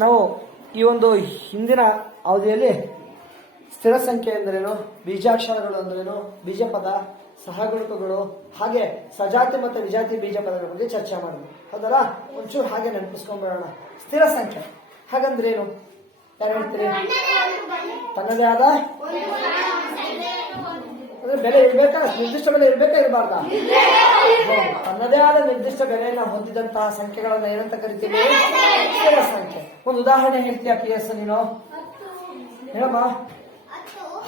ನಾವು ಈ ಒಂದು ಹಿಂದಿನ ಅವಧಿಯಲ್ಲಿ ಸ್ಥಿರ ಸಂಖ್ಯೆ ಎಂದರೇನು, ಬೀಜಾಕ್ಷರಗಳು ಅಂದ್ರೇನು, ಬೀಜಪದ, ಸಹಗುಣಕಗಳು, ಹಾಗೆ ಸಜಾತಿ ಮತ್ತು ವಿಜಾತಿ ಬೀಜ ಪದಗಳ ಬಗ್ಗೆ ಚರ್ಚೆ ಮಾಡಿದ್ವಿ. ಹೌದಲ್ಲ? ಒಂಚೂರು ಹಾಗೆ ನೆನಪಿಸ್ಕೊಂಡ್ಬಿಡೋಣ. ಸ್ಥಿರ ಸಂಖ್ಯೆ ಹಾಗಂದ್ರೇನು? ಯಾರು ಹೇಳ್ತೀರಿ? ತನ್ನದೇ ಆದ ಅಂದ್ರೆ ಬೆಲೆ ಇರ್ಬೇಕಾ? ನಿರ್ದಿಷ್ಟ ಬೆಲೆ ಇರ್ಬೇಕಾ ಇರಬಾರ್ದಾ? ತನ್ನದೇ ಆದ ನಿರ್ದಿಷ್ಟ ಬೆಲೆಯನ್ನು ಹೊಂದಿದಂತಹ ಸಂಖ್ಯೆಗಳನ್ನ ಏನಂತ ಕರಿತೀವಿ? ಸ್ಥಿರ ಸಂಖ್ಯೆ. ಒಂದು ಉದಾಹರಣೆ ಹೇಳ್ತೀಯಾ PS ನೀನು? ಹೇಳಮ್ಮ.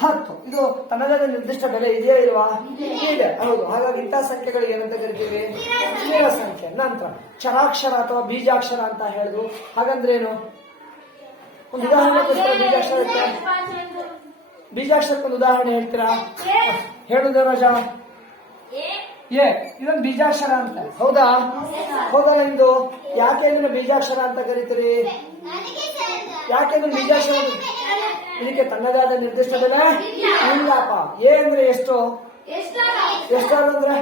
10. ಇದು ತನ್ನದೇ ಆದ ನಿರ್ದಿಷ್ಟ ಬೆಲೆ ಇದೆಯಾ ಇಲ್ವಾ? ಇದೆ. ಹೌದು. ಹಾಗಾಗಿ ಇಂತಹ ಸಂಖ್ಯೆಗಳಿಗೆ ಏನಂತ ಕರಿತೀವಿ? ಸ್ಥಿರ ಸಂಖ್ಯೆ. ನಂತರ ಚರಾಕ್ಷರ ಅಥವಾ ಬೀಜಾಕ್ಷರ ಅಂತ ಹೇಳುದು. ಹಾಗಂದ್ರೇನು? ಒಂದು ಉದಾಹರಣೆ ಬೀಜಾಕ್ಷರಕ್ಕೊಂದು ಉದಾಹರಣೆ ಹೇಳ್ತೀರಾ? ಹೇಳುದು ರಾಜಾ. ಇದೊಂದು ಬೀಜಾಕ್ಷರ ಅಂತ. ಹೌದಾ? ಹೌದಾ? ಇದು ಯಾಕೆ ಇದನ್ನ ಬೀಜಾಕ್ಷರ ಅಂತ ಕರಿತೀರಿ? ಯಾಕೆ ಇದನ್ನ ಬೀಜಾಕ್ಷರ? ಇದಕ್ಕೆ ತನ್ನದಾದ ನಿರ್ದಿಷ್ಟ ಬೆಲೆ ಇಲ್ಲಪ್ಪ. ಅಂದ್ರೆ ಎಷ್ಟು? ಎಷ್ಟಾದ್ರೆ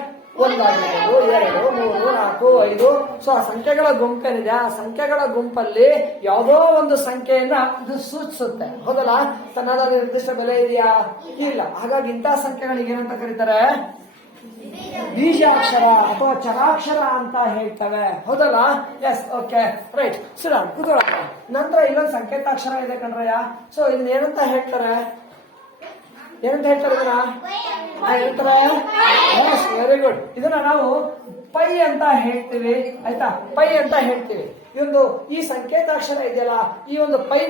1, 2, 3, 4, 5. ಸೊ ಆ ಸಂಖ್ಯೆಗಳ ಗುಂಪೇನಿದೆ, ಆ ಸಂಖ್ಯೆಗಳ ಗುಂಪಲ್ಲಿ ಯಾವುದೋ ಒಂದು ಸಂಖ್ಯೆಯನ್ನ ಇದು ಸೂಚಿಸುತ್ತೆ. ಹೌದಲ್ಲ? ತನ್ನದಾದ ನಿರ್ದಿಷ್ಟ ಬೆಲೆ ಇದೆಯಾ? ಇಲ್ಲ. ಹಾಗಾಗಿ ಇಂತಹ ಸಂಖ್ಯೆಗಳಿಗೆ ಏನಂತ ಕರೀತಾರೆ? ಬೀಜಾಕ್ಷರ ಅಥವಾ ಚರಾಕ್ಷರ ಅಂತ ಹೇಳ್ತವೆ. ಹೌದಲ್ಲ? ಎಸ್. Okay, right. ಸುರಾ ಕೂತ್ಕೊಳ್ಳ. ನಂತರ ಇಲ್ಲೊಂದು ಸಂಕೇತಾಕ್ಷರ ಇದೆ ಕಣ್ರಯ್ಯ. ಸೊ ಇದನ್ನ ಏನಂತ ಹೇಳ್ತಾರೆ? ಇದನ್ನ ಹೇಳ್ತಾರೆ. Very good. ಇದನ್ನ ನಾವು ಪೈ ಅಂತ ಹೇಳ್ತೀವಿ. ಆಯ್ತಾ? ಪೈ ಅಂತ ಹೇಳ್ತೀವಿ. ಈ ಸಂಕೇತಾಕ್ಷರ ಇದೆಯಲ್ಲ, ಈ ಒಂದು ಪೈ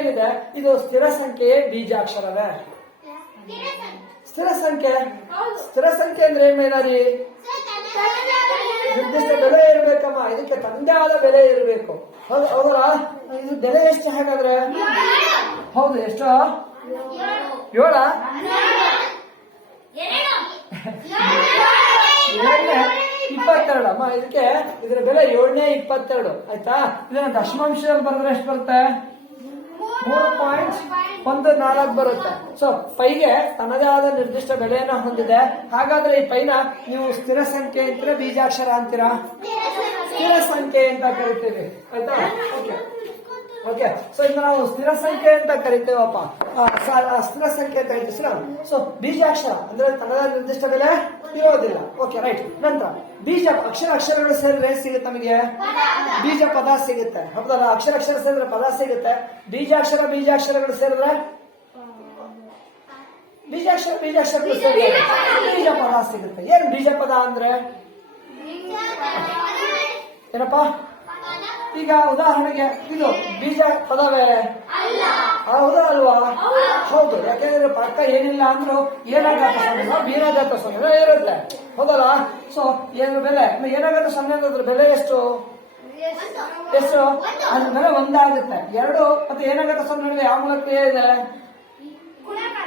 ಏನಿದೆ, ಇದು ಸ್ಥಿರ ಸಂಖ್ಯೆಯೇ ಬೀಜಾಕ್ಷರವೇ? ಸ್ಥಿರ ಸಂಖ್ಯೆ ಅಂದ್ರೆ ಏನ್ ಮೇಲಾರಿ? ನಿರ್ದಿಷ್ಟ ಬೆಲೆ ಇರ್ಬೇಕಮ್ಮ. ಇದಕ್ಕೆ ತಂದೆ ಆದ ಬೆಲೆ ಇರಬೇಕು. ಹೌದಲ್ಲ? ಇದು ಬೆಲೆ ಎಷ್ಟು ಹಾಗಾದ್ರೆ? ಹೌದು. ಎಷ್ಟು? 7. 22 ಅಮ್ಮ. ಇದರ ಬೆಲೆ 7/22. ಆಯ್ತಾ? ಇದನ್ನ ದಶಮಾಂಶದಲ್ಲಿ ಬರೆದ್ರೆ ಎಷ್ಟು ಬರುತ್ತೆ? 3.14 ಬರುತ್ತೆ. ಸೊ ಪೈಗೆ ತನ್ನದೇ ಆದ ನಿರ್ದಿಷ್ಟ ಬೆಲೆಯನ್ನ ಹೊಂದಿದೆ. ಹಾಗಾದ್ರೆ ಈ ಪೈನ ನೀವು ಸ್ಥಿರ ಸಂಖ್ಯೆ ಅಂತೀರಾ, ಬೀಜಾಕ್ಷರ ಅಂತೀರಾ? ಸ್ಥಿರ ಸಂಖ್ಯೆ ಅಂತ ಕರಿತೀವಿ. ಆಯ್ತಾ? ಓಕೆ. ಸೊ ಇದನ್ನ ನಾವು ಸ್ಥಿರ ಸಂಖ್ಯೆ ಅಂತ ಕರಿತೇವಪ್ಪ. ಸ್ಥಿರ ಸಂಖ್ಯೆ ಅಂತ ಹೇಳ್ತೀವಿ. ಸೊ ಬೀಜಾಕ್ಷರ ಅಂದ್ರೆ ತನ್ನದೇ ನಿರ್ದಿಷ್ಟ ಬೆಲೆ ಇರೋದಿಲ್ಲ. Okay, right. ನಂತರ ಅಕ್ಷರಗಳು ಸೇರಿದ್ರೆ ಸಿಗುತ್ತೆ ನಮಗೆ ಬೀಜ ಪದ ಸಿಗುತ್ತೆ. ಹೌದಲ್ಲ? ಅಕ್ಷರ ಸೇರಿದ್ರೆ ಪದ ಸಿಗುತ್ತೆ. ಬೀಜಾಕ್ಷರಗಳು ಸೇರಿದ್ರೆ ಬೀಜಾಕ್ಷರಗಳು ಸೇರಿದ್ರೆ ಬೀಜ ಪದ ಸಿಗುತ್ತೆ. ಏನ್ ಬೀಜ ಪದ ಅಂದ್ರೆ ಏನಪ್ಪಾ? ಈಗ ಉದಾಹರಣೆಗೆ ಇದು ಬೀಜ ಪದವೇ? ಹೌದಾ ಅಲ್ವಾ? ಹೌದು. ಯಾಕೆಂದ್ರೆ ಪಕ್ಕ ಏನಿಲ್ಲ ಅಂದ್ರೂ ಏನಾಗತ್ತ 0 ಬೀನಾಗತ್ತ 0 ಇರುತ್ತೆ. ಹೌದಲ್ಲ? ಸೊ ಏನು ಬೆಲೆ? ಏನಾಗತ್ತ 0 ಅನ್ನೋದ್ರ ಬೆಲೆ ಎಷ್ಟು? ಅದ್ರ ಬೆಲೆ 1 ಆಗುತ್ತೆ. 2 ಮತ್ತೆ ಏನಾಗತ್ತ 0 ಯಾವ ಮೂಲಕ ಇದೆ?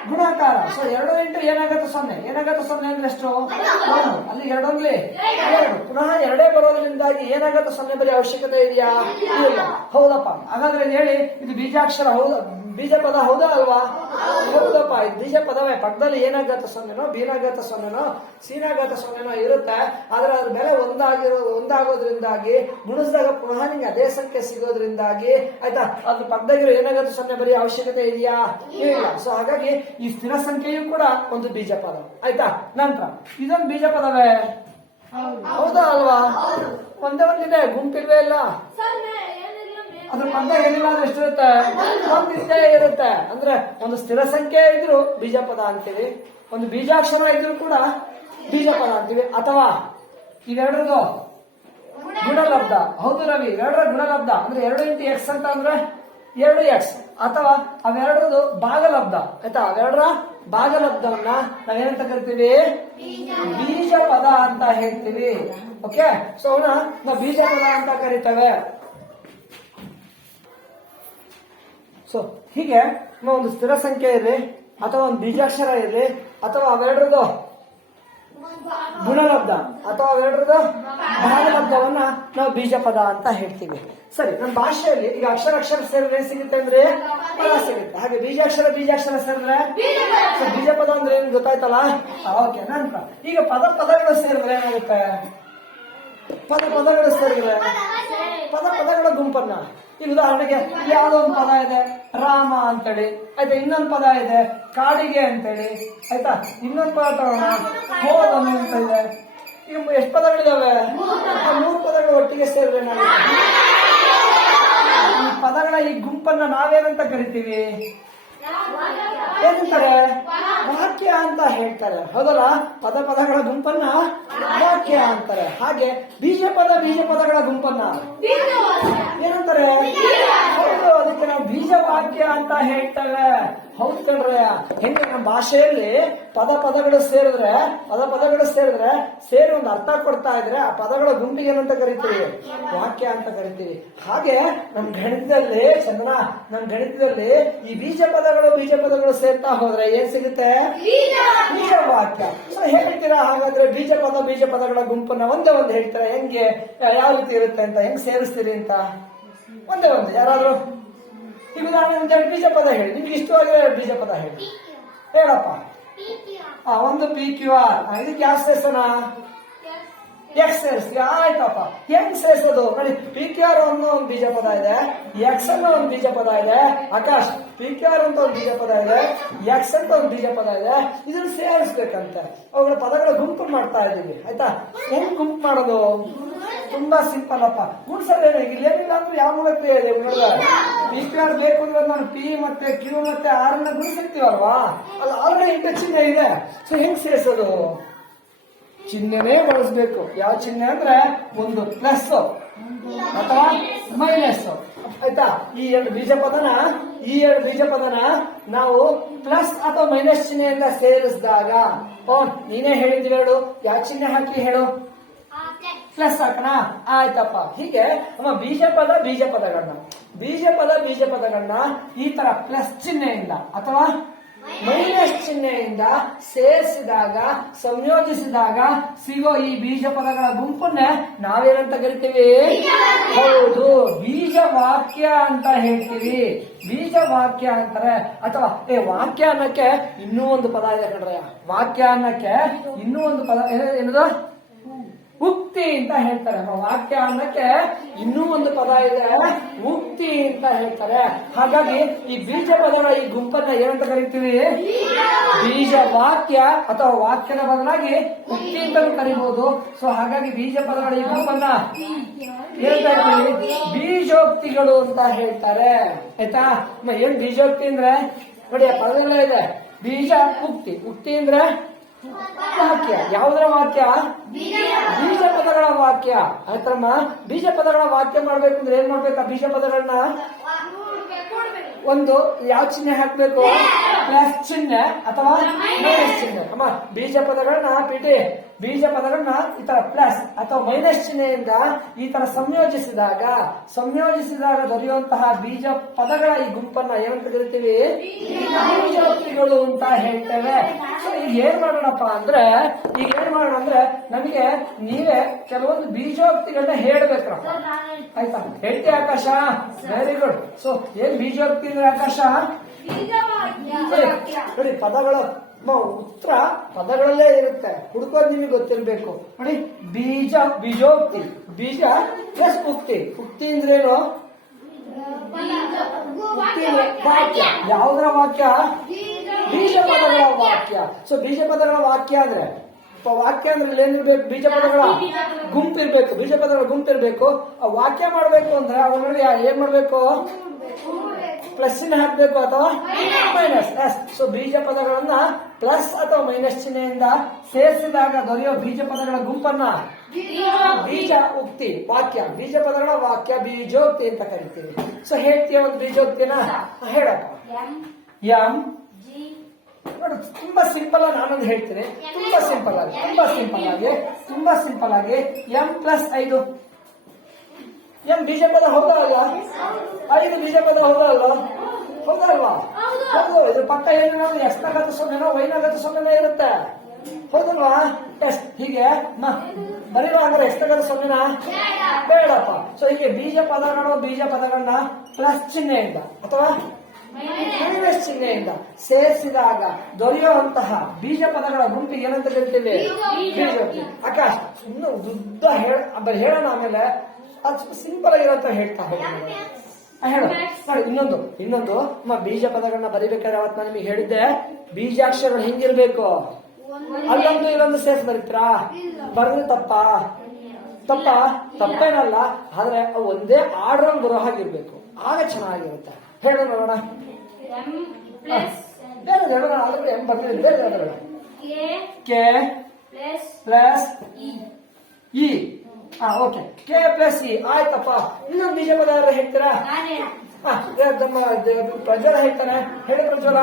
ಗುಣಾಕಾರ. ಸೊ 2 × ಏನಾಗತ್ತೆ 0. ಏನಾಗತ್ತೆ 0 ಅಂದ್ರೆ ಎಷ್ಟು? 1. ಅಲ್ಲಿ 2 2. ಪುನಃ 2 ಬರೋದ್ರಿಂದಾಗಿ ಏನಾಗತ್ತೆ 0 ಬರೀ ಅವಶ್ಯಕತೆ ಇದೆಯಾ? ಇಲ್ಲ. ಹೌದಪ್ಪ. ಹಾಗಾದ್ರೆ ಹೇಳಿ, ಇದು ಬೀಜಾಕ್ಷರ ಹೌದಾ? ಬೀಜ ಪದ ಹೌದಾ ಅಲ್ವಾ? ಹೌದಪ್ಪ. ಇದು ಬೀಜ ಪದವೇ. ಪಕ್ಕದಲ್ಲಿ ಏನಾಗತ್ತೆ 0, ಬೀನಾಗತ್ತೆ 0, ಸೀನಾಗತ್ತೆ 0 ಇರುತ್ತೆ. ಆದ್ರೆ ಅದ್ರ ಬೆಲೆ 1 ಆಗೋದ್ರಿಂದಾಗಿ ಗುಣಿಸಿದಾಗ ಪುನಃ ನಿಂಗೆ ಅದೇ ಸಂಖ್ಯೆ ಸಿಗೋದ್ರಿಂದಾಗಿ, ಆಯ್ತಾ, ಅದ್ರ ಪಕ್ಕದಾಗಿರೋ ಏನಾಗತ್ತೆ 0 ಬರೀ ಅವಶ್ಯಕತೆ ಇದೆಯಾ? ಇಲ್ಲ. ಸೊ ಹಾಗಾಗಿ ಈ ಸ್ಥಿರ ಸಂಖ್ಯೆಯೂ ಕೂಡ ಒಂದು ಬೀಜ ಪದ. ಆಯ್ತಾ? ನಂತರ ಇದೊಂದು ಬೀಜ ಪದವೇ? ಹೌದಾ ಅಲ್ವಾ? ಒಂದೇ ಗುಂಪಿಲ್ವೇ ಇಲ್ಲ. ಅದ್ರ ಪದ ಏನಿಲ್ಲ ಅಂದ್ರೆ ಎಷ್ಟಿರುತ್ತೆ? 1 ಇದ್ದೇ ಇರುತ್ತೆ. ಅಂದ್ರೆ ಒಂದು ಸ್ಥಿರ ಸಂಖ್ಯೆ ಇದ್ರು ಬೀಜ ಪದ ಅಂತೀವಿ, ಒಂದು ಬೀಜಾಕ್ಷರ ಇದ್ರು ಕೂಡ ಬೀಜ ಪದ ಅಂತೀವಿ. ಅಥವಾ ಇವೆರಡರದು ಗುಣಲಬ್ಧ. ಹೌದು ರವಿ, ಇವೆರಡರ ಗುಣಲಬ್ಧ ಅಂದ್ರೆ 2 × x ಅಂತ ಅಂದ್ರೆ 2x. ಅಥವಾ ಅವೆರಡರದು ಭಾಗಲಬ್ಧ. ಆಯ್ತಾ? ಅವೆರಡರ ಭಾಗಲಬ್ಧವನ್ನ ನಾವೇನಂತ ಕರಿತೀವಿ? ಬೀಜ ಪದ ಅಂತ ಹೇಳ್ತೀವಿ. ಓಕೆ. ಸೊ ಅವನ್ನ ನಾವು ಬೀಜ ಪದ ಅಂತ ಕರಿತೇವೆ. ಸೊ ಹೀಗೆ ನಾವು ಒಂದು ಸ್ಥಿರ ಸಂಖ್ಯೆ ಇರಲಿ, ಅಥವಾ ಒಂದು ಬೀಜಾಕ್ಷರ ಇರಲಿ, ಅಥವಾ ಅವೆರಡರದು ಗುಣಲಬ್ಧ, ಅಥವಾ ಅವೆರಡರದು ಭಾಗಲಬ್ಧವನ್ನ ನಾವು ಬೀಜ ಪದ ಅಂತ ಹೇಳ್ತೀವಿ. ಸರಿ. ನಮ್ಮ ಭಾಷೆಯಲ್ಲಿ ಈಗ ಅಕ್ಷರ ಸೇರಿದ್ರೆ ಸಿಗುತ್ತೆ ಅಂದ್ರೆ ಪದ ಸಿಗುತ್ತೆ. ಹಾಗೆ ಬೀಜಾಕ್ಷರ ಸೇರಿದ್ರೆ ಬೀಜ ಪದ ಅಂದ್ರೆ ಏನು ಗೊತ್ತಾಯ್ತಲ್ಲ? ಓಕೆ. ನಂತರ ಈಗ ಪದಗಳು ಸೇರಿದ್ರೆ ಏನಾಗುತ್ತೆ? ಪದಗಳು ಸೇರಿದ್ರೆ ಪದಗಳ ಗುಂಪನ್ನ. ಈಗ ಉದಾಹರಣೆಗೆ ಯಾವುದೋ ಒಂದು ಪದ ಇದೆ ರಾಮ ಅಂತೇಳಿ, ಆಯ್ತಾ, ಇನ್ನೊಂದು ಪದ ಇದೆ ಕಾಡಿಗೆ ಅಂತೇಳಿ, ಆಯ್ತಾ, ಇನ್ನೊಂದು ಪದ ತಗೋಣ ಹೋದನು ಅಂತ ಇದೆ. ಈಗ ಎಷ್ಟು ಪದಗಳಿದಾವೆ? 3 ಪದಗಳು ಒಟ್ಟಿಗೆ ಸೇರಿದ್ರೆ ನಾವು ಈ ಪದಗಳ ಈ ಗುಂಪನ್ನ ನಾವೇನಂತ ಕರಿತೀವಿ? ಏನಂತಾರೆ? ವಾಕ್ಯ ಅಂತ ಹೇಳ್ತಾರೆ, ಹೌದಲ್ಲ? ಪದಗಳ ಗುಂಪನ್ನ ವಾಕ್ಯ ಅಂತಾರೆ. ಹಾಗೆ ಬೀಜ ಪದಗಳ ಗುಂಪನ್ನ ಏನಂತಾರೆ? ಹೌದು, ಅದಕ್ಕೆ ನಾವು ಬೀಜ ವಾಕ್ಯ ಅಂತ ಹೇಳ್ತೇವೆ. ಹೌದು ಕಣ್ರೆ. ಹೆಂಗೆ ನಮ್ಮ ಭಾಷೆಯಲ್ಲಿ ಪದಗಳು ಸೇರಿದ್ರೆ ಸೇರಿ ಒಂದು ಅರ್ಥ ಕೊಡ್ತಾ ಇದ್ರೆ ಆ ಪದಗಳ ಗುಂಪಿಗೆ ಏನಂತ ಕರಿತೀವಿ? ವಾಕ್ಯ ಅಂತ ಕರಿತೀವಿ. ಹಾಗೆ ನಮ್ಮ ಗಣಿತದಲ್ಲಿ ನಮ್ಮ ಗಣಿತದಲ್ಲಿ ಈ ಬೀಜ ಪದಗಳು ಸೇರ್ತಾ ಹೋದ್ರೆ ಏನ್ ಸಿಗುತ್ತೆ? ಬೀಜ ವಾಕ್ಯ. ಸೊ ಹೇಳ್ತೀರಾ ಹಾಗಾದ್ರೆ ಬೀಜ ಪದಗಳ ಗುಂಪನ್ನ ಒಂದೇ ಒಂದು ಹೇಳ್ತಾರೆ, ಹೆಂಗೆ ಯಾವ ರೀತಿ ಇರುತ್ತೆ ಅಂತ, ಹೆಂಗ್ ಸೇರಿಸ್ತೀರಿ ಅಂತ? ಒಂದೇ ಯಾರಾದ್ರೂ ಈಗ ನಾನು ಬೀಜ ಪದ ಹೇಳಿ, ನಿಮ್ಗೆ ಇಷ್ಟವಾಗಿರೋ ಬೀಜ ಪದ ಹೇಳಿ, ಹೇಳಪ್ಪ. ಒಂದು PQR. ಇದಕ್ಕೆ ಯಾವ ಸೇರ್ಸೋಣ? ಎಕ್ಸ್ ಸೇರಿಸಿ. ಆಯ್ತಪ್ಪ, ಹೆಂಗ್ ಸೇರಿಸೋದು ನೋಡಿ? PQR ಅನ್ನೋ ಒಂದು ಬೀಜ ಪದ ಇದೆ, ಎಕ್ಸ್ ಅನ್ನೋ ಒಂದು ಬೀಜ ಪದ ಇದೆ. ಆಕಾಶ್, PQR ಅಂತ ಒಂದು ಬೀಜ ಪದ ಇದೆ, ಎಕ್ಸ್ ಅಂತ ಒಂದು ಬೀಜ ಪದ ಇದೆ. ಇದನ್ನ ಸೇರಿಸ್ಬೇಕಂತೆ. ಅವುಗಳ ಪದಗಳ ಗುಂಪು ಮಾಡ್ತಾ ಇದೀವಿ, ಆಯ್ತಾ? ಹೆಂಗ್ ಗುಂಪು ಮಾಡೋದು? ತುಂಬಾ ಸಿಂಪಲ್ ಅಪ್ಪ. ಗುಣಿಸೋದೇನೆ, ಇಲ್ಲಿ ಏನಿಲ್ಲ ಅಂದ್ರೆ ಯಾವ ಮೂಲಕ ಇದೆ PQR ಬೇಕು ಅಂದ್ರೆ ನಾನು P ಮತ್ತೆ Q ಮತ್ತೆ R ಅನ್ನ ಗುಣಿಸಿರ್ತೀವಲ್ವಾ, ಅಲ್ಲಿ ಆಲ್ರೆಡಿ ಇಂಥ ಚಿಹ್ನೆ ಇದೆ. ಸೊ ಹೆಂಗ್ ಸೇರಿಸೋದು? ಚಿಹ್ನೆನೇ ಬಳಸಬೇಕು. ಯಾವ ಚಿಹ್ನೆ ಅಂದ್ರೆ ಒಂದು ಪ್ಲಸ್ ಅಥವಾ ಮೈನಸ್, ಆಯ್ತಾ? ಈ ಎರಡು ಬೀಜ ಪದನ ನಾವು ಪ್ಲಸ್ ಅಥವಾ ಮೈನಸ್ ಚಿಹ್ನೆಯಿಂದ ಸೇರಿಸಿದಾಗ, ನೀನೇ ಹೇಳಿದ್ವಿ ಹೇಳು, ಯಾವ ಚಿಹ್ನೆ ಹಾಕಿ ಹೇಳು? ಪ್ಲಸ್ ಹಾಕೋಣ. ಆಯ್ತಪ್ಪ. ಹೀಗೆ ನಮ್ಮ ಬೀಜ ಪದಗಳನ್ನ ಈ ತರ ಪ್ಲಸ್ ಚಿಹ್ನೆಯಿಂದ ಅಥವಾ ಮೈನಸ್ ಚಿಹ್ನೆಯಿಂದ ಸೇರಿಸಿದಾಗ, ಸಂಯೋಜಿಸಿದಾಗ ಸಿಗೋ ಈ ಬೀಜ ಪದಗಳ ಗುಂಪನ್ನೇ ನಾವೇನಂತ ಕರಿತೀವಿ? ಹೌದು, ಬೀಜ ವಾಕ್ಯ ಅಂತ ಹೇಳ್ತೀವಿ. ಬೀಜ ವಾಕ್ಯ ಅಂತಾರೆ. ಅಥವಾ ವಾಕ್ಯ ಅನ್ನಕ್ಕೆ ಇನ್ನೂ ಒಂದು ಪದ ಇದೆ ಕಣ್ರಯ್ಯ. ವಾಕ್ಯ ಅನ್ನಕ್ಕೆ ಇನ್ನೂ ಒಂದು ಪದ ಏನದು? ಉಕ್ತಿ ಅಂತ ಹೇಳ್ತಾರೆ. ವಾಕ್ಯ ಅನ್ನಕ್ಕೆ ಇನ್ನೂ ಒಂದು ಪದ ಇದೆ, ಉಕ್ತಿ ಅಂತ ಹೇಳ್ತಾರೆ. ಹಾಗಾಗಿ ಈ ಬೀಜ ಪದಗಳ ಈ ಗುಂಪನ್ನ ಏನಂತ ಕರಿತೀವಿ? ಬೀಜ ವಾಕ್ಯ ಅಥವಾ ವಾಕ್ಯದ ಬದಲಾಗಿ ಉಕ್ತಿ ಅಂತಲೂ ಕರಿಬಹುದು. ಸೊ ಹಾಗಾಗಿ ಬೀಜ ಪದಗಳ ಈ ಗುಂಪನ್ನ ಏನಂತ ಹೇಳ್ತೀವಿ? ಬೀಜೋಕ್ತಿಗಳು ಅಂತ ಹೇಳ್ತಾರೆ, ಆಯ್ತಾ? ಏನ್ ಬೀಜೋಕ್ತಿ ಅಂದ್ರೆ ನೋಡಿ, ಆ ಪದಗಳೇ ಇದೆ. ಬೀಜ ಉಕ್ತಿ ಅಂದ್ರೆ ವಾಕ್ಯ. ಯಾವುದರ ವಾಕ್ಯ? ಬೀಜ ಪದಗಳ ವಾಕ್ಯ. ಆಯ್ತಮ್ಮ, ಬೀಜ ಪದಗಳ ವಾಕ್ಯ ಮಾಡ್ಬೇಕು ಅಂದ್ರೆ ಏನ್ ಮಾಡ್ಬೇಕು? ಬೀಜ ಪದಗಳನ್ನ ಒಂದು ಯಾವ ಚಿಹ್ನೆ ಹಾಕ್ಬೇಕು? ಪ್ಲಸ್ ಚಿಹ್ನೆ ಅಥವಾ ಮೈನಸ್ ಚಿಹ್ನೆ. ಅಮ್ಮ, ಬೀಜ ಪದಗಳನ್ನ ಈ ತರ ಪ್ಲಸ್ ಅಥವಾ ಮೈನಸ್ ಚಿಹ್ನೆಯಿಂದ ಈ ತರ ಸಂಯೋಜಿಸಿದಾಗ ದೊರೆಯುವಂತಹ ಬೀಜ ಪದಗಳ ಈ ಗುಂಪನ್ನ ಏನಂತ ಕರಿತೀವಿ? ಬೀಜೋಕ್ತಿಗಳು ಅಂತ ಹೇಳ್ತೇವೆ. ಈಗ ಏನ್ ಮಾಡೋಣಪ್ಪ ಅಂದ್ರೆ ನಮಗೆ ನೀವೇ ಕೆಲವೊಂದು ಬೀಜೋಕ್ತಿಗಳನ್ನ ಹೇಳ್ಬೇಕ್ರಪ್ಪ, ಆಯ್ತಾ? ಹೇಳ್ತೀಯ ಆಕಾಶ? Very good. ಸೊ ಏನ್ ಬೀಜೋಕ್ತಿ ಅಂದ್ರೆ ಆಕಾಶ? ನೋಡಿ, ಪದಗಳ ಉತ್ತರ ಪದಗಳಲ್ಲೇ ಇರುತ್ತೆ, ಹುಡುಕೋದು ನಿಮಗೆ ಗೊತ್ತಿರ್ಬೇಕು. ನೋಡಿ, ಬೀಜೋಕ್ತಿ, ಬೀಜ ಪ್ಲಸ್ ಉಕ್ತಿ. ಉಕ್ತಿ ಅಂದ್ರೇನು? ವಾಕ್ಯ. ಯಾವುದರ ವಾಕ್ಯ? ಬೀಜ ಪದಗಳ ವಾಕ್ಯ. ಸೊ ಬೀಜ ಪದಗಳ ವಾಕ್ಯ ಅಂದ್ರೆ ಏನಿರ್ಬೇಕು? ಬೀಜ ಪದಗಳ ಗುಂಪಿರ್ಬೇಕು. ಆ ವಾಕ್ಯ ಮಾಡ್ಬೇಕು ಅಂದ್ರೆ ಅವರಲ್ಲಿ ಏನ್ ಮಾಡ್ಬೇಕು? ಪ್ಲಸ್ ಚಿಹ್ನೆ ಹಾಕ್ಬೇಕು ಅಥವಾ ಮೈನಸ್. ಸೊ ಬೀಜ ಪದಗಳನ್ನ ಪ್ಲಸ್ ಅಥವಾ ಮೈನಸ್ ಚಿಹ್ನೆಯಿಂದ ಸೇರಿಸಿದಾಗ ದೊರೆಯುವ ಬೀಜ ಪದಗಳ ಗುಂಪನ್ನ ಬೀಜ ಉಕ್ತಿ ವಾಕ್ಯ, ಬೀಜ ಪದಗಳ ವಾಕ್ಯ ಬೀಜೋಕ್ತಿ ಅಂತ ಕರಿತೀವಿ. ಸೊ ಹೇಳ್ತೀಯ ಒಂದು ಬೀಜೋಕ್ತಿನ? ಹೇಳಪ್ಪ. ಎಂ ನೋಡಿ, ತುಂಬಾ ಸಿಂಪಲ್ ಆಗಿ ನಾನೊಂದು ಹೇಳ್ತೀನಿ. ತುಂಬಾ ಸಿಂಪಲ್ ಆಗಿ M+5. ಎಂ ಬೀಜ ಪದ ಹೌದಲ್ಲ? 5 ಬೀಜ ಪದ ಹೌದಲ್ವಾ? ಹೌದು. ಇದು ಪಕ್ಕ ಏನು? ಎಕ್ಸ್ ನ ಗತ ಸೊನ್ನೆನೋ ವೈ ನ ಗತ ಸೊನ್ನೆನೋ ಇರುತ್ತೆ, ಹೌದಲ್ವಾ? ಎಸ್. ಹೀಗೆ ಬರೀವಾ ಅಂದ್ರೆ ಎಕ್ಸ್ ನ ಗತ ಸೊನ್ನೆನ ಬೇಡಪ್ಪ. ಸೊ ಹೀಗೆ ಬೀಜ ಪದಗಳನ್ನ ಪ್ಲಸ್ ಚಿಹ್ನೆಯಿಂದ ಅಥವಾ ಮೈನಸ್ ಚಿಹ್ನೆಯಿಂದ ಸೇರಿಸಿದಾಗ ದೊರೆಯುವಂತಹ ಬೀಜ ಪದಗಳ ಗುಂಪಿಗೆ ಏನಂತ ಕರಿತೀವಿ? ಬೀಜೋಕ್ತಿ. ಆಕಾಶ್ ಸುಮ್ಮನೆ ಉದ್ದ ಹೇಳೋಣ, ಆಮೇಲೆ ಅದು ಸಿಂಪಲ್ ಆಗಿರೋಂತ ಹೇಳ್ತಾ ಹೋಗ್ತೀನಿ. ಹೇಳು ನೋಡಿ. ಇನ್ನೊಂದು ಬೀಜ ಪದಗಳನ್ನ ಬರಿಬೇಕಾದ್ರೆ ಅವತ್ತು ನಾನು ನಿಮಗೆ ಹೇಳಿದ್ದೆ, ಬೀಜಾಕ್ಷರಗಳು ಹೆಂಗಿರ್ಬೇಕು? ಅಲ್ಲೊಂದು ಇಲ್ಲೊಂದು ಸೇರ್ಸಿ ಬರೀತೀರಾ? ಬರೆದ್ರೆ ತಪ್ಪೇನಲ್ಲ, ಆದ್ರೆ ಒಂದೇ ಆರ್ಡರ್ ಬರೋ ಹಾಗಿರ್ಬೇಕು, ಆಗ ಚೆನ್ನಾಗಿರುತ್ತೆ. ಹೇಳು ನೋಡೋಣ. ಬೇರೆ ಹೇಳೋಣ. ಆದ್ರೆ ಎಂ ಬರ್ತಿದೆ, ಬೇರೆ ಹೇಳೋಣ. K plus E. Okay, K plus E ಆಯ್ತಪ್ಪ. ಇನ್ನೊಂದು ಬೀಜ ಪದ ಯಾರು ಹೇಳ್ತೀರಾ? ನಮ್ಮ ಪ್ರಜ್ವಲ ಹೇಳ್ತಾನೆ. ಹೇಳಿ ಪ್ರಜ್ವಲ.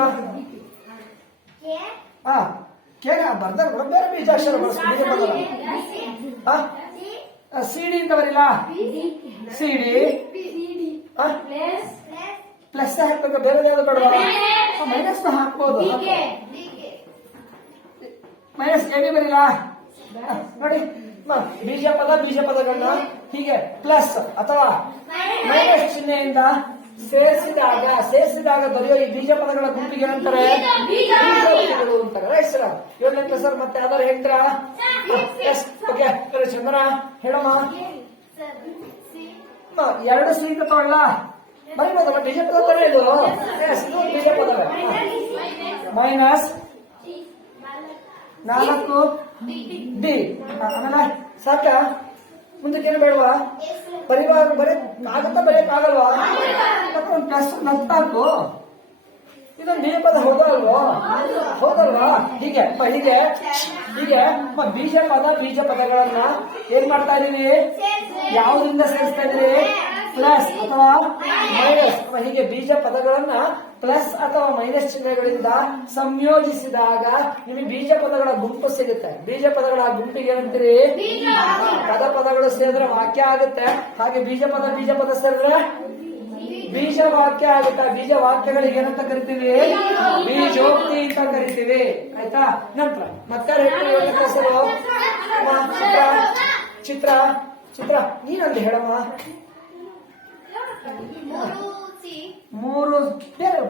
ಕೇಗ ಬರ್ದಾಗ ಬೇರೆ ಬೀಜಾಕ್ಷರ ಬೀಜ ಪದ. ಸಿಡಿ ಅಂತ ಬರಿಲ್ಲ? ಸಿಡಿ ಪ್ಲಸ್ ಹಾಕ್ಬೇಕು, ಬೇರೆ ಯಾವ್ದು ಬೇಡವಾ? ಮೈನಸ್ ಹಾಕ್ಬೋದು. ಮೈನಸ್ ಎಡಿ ಬರಿಲ್ಲ ನೋಡಿ. ಬೀಜ ಪದಗಳನ್ನ ಹೀಗೆ ಪ್ಲಸ್ ಅಥವಾ ಮೈನಸ್ ಚಿಹ್ನೆಯಿಂದ ಸೇರಿಸಿದಾಗ ದೊರೆಯೋ ಈ ಬೀಜ ಪದಗಳ ಗುಂಪಿಗೆ ಏನಂತಾರೆ? ಬೀಜೋಕ್ತಿಗಳು ಅಂತಾರೆ. Right sir. ಏಳನೇ ಸರ್ ಮತ್ತೆ ಯಾವ್ದಾರು ಹೇಳ್ತೀರಾ? ಓಕೆ ಚಂದನ ಹೇಳಮ್ಮ. ಎರಡು ಸೀಟ್ ತಗೊಳ್ಳ ಬರೀಬೋದಲ್ಲ, ಬೀಜ ಪದ ತಾನೇ ಇದು. ಇದು ಬೀಜ ಪದವೇ. Minus 4 D. ಆಮೇಲೆ ಸಾಕ? ಮುಂದಕ್ಕೇನು ಬೇಡವಾ? ಪರಿವಾರ ಆಗುತ್ತಾ? ಬರೆಯಕ್ಕಾಗಲ್ವಾ? ಒಂದು ಪ್ಲಸ್ ನತ್ತಾಕು. ಇದೊಂದು ಬೀಜ ಪದ ಹೌದಲ್ವಾ? ಹೀಗೆ ಬೀಜ ಪದಗಳನ್ನ ಏನ್ ಮಾಡ್ತಾ ಇದೀವಿ? ಯಾವುದರಿಂದ ಸೇರಿಸ್ತಾ ಇದೀವಿ? ಪ್ಲಸ್ ಅಥವಾ ಮೈನಸ್. ಹೀಗೆ ಬೀಜ ಪದಗಳನ್ನ ಪ್ಲಸ್ ಅಥವಾ ಮೈನಸ್ ಚಿಹ್ನೆಗಳಿಂದ ಸಂಯೋಜಿಸಿದಾಗ ನಿಮಗೆ ಬೀಜ ಪದಗಳ ಗುಂಪು ಸಿಗುತ್ತೆ. ಬೀಜ ಪದಗಳ ಗುಂಪಿಗೆ ಏನಂತೀರಿ? ಪದಗಳು ಸೇರಿದ್ರೆ ವಾಕ್ಯ ಆಗುತ್ತೆ. ಹಾಗೆ ಬೀಜ ಪದ ಸೇರಿದ್ರೆ ಬೀಜ ವಾಕ್ಯ ಆಗುತ್ತೆ. ಬೀಜ ವಾಕ್ಯಗಳಿಗೆ ಏನಂತ ಕರಿತೀವಿ? ಬೀಜೋಕ್ತಿ ಅಂತ ಕರಿತೀವಿ. ಆಯ್ತಾ? ನಂತರ ಮತ್ತೆ ಚಿತ್ರ ನೀನಂತ ಹೇಳಮ್ಮ. 3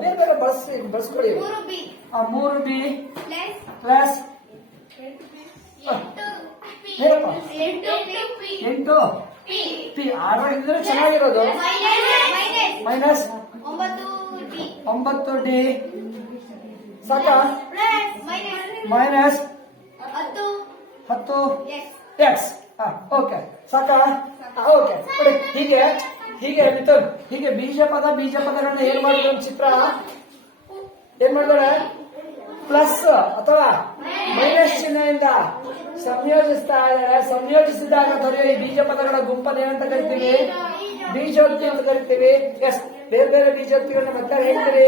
ಬೇರೆ ಬಳಸ್ಕೊಳ್ಳಿ. 3B plus 8 P. ಆರೋಗ್ಯ ಚೆನ್ನಾಗಿರೋದು. ಮೈನಸ್ 9D ಸಾಕ? Minus 10 X. ಓಕೆ ಸಾಕ? ಓಕೆ ಹೀಗೆ ಬೀಜ ಪದಗಳನ್ನ ಏನ್ ಮಾಡಿದ್ರು? ಚಿತ್ರ ಏನ್ ಮಾಡಿದಾರೆ? ಪ್ಲಸ್ ಅಥವಾ ಮೈನಸ್ ಚಿಹ್ನೆಯಿಂದ ಸಂಯೋಜಿಸ್ತಾ ಇದ್ದಾರೆ. ಸಂಯೋಜಿಸಿದಾಗ ದೊರೆಯೋ ಈ ಬೀಜ ಪದಗಳ ಗುಂಪನ್ನು ಏನಂತ ಕರಿತೀವಿ? ಬೀಜೋಕ್ತಿ ಅಂತ ಕರಿತೀವಿ. ಎಸ್. ಬೇರೆ ಬೀಜೋಕ್ತಿಗಳನ್ನ ಮತ್ತೆ ಹೇಳ್ತೀರಿ?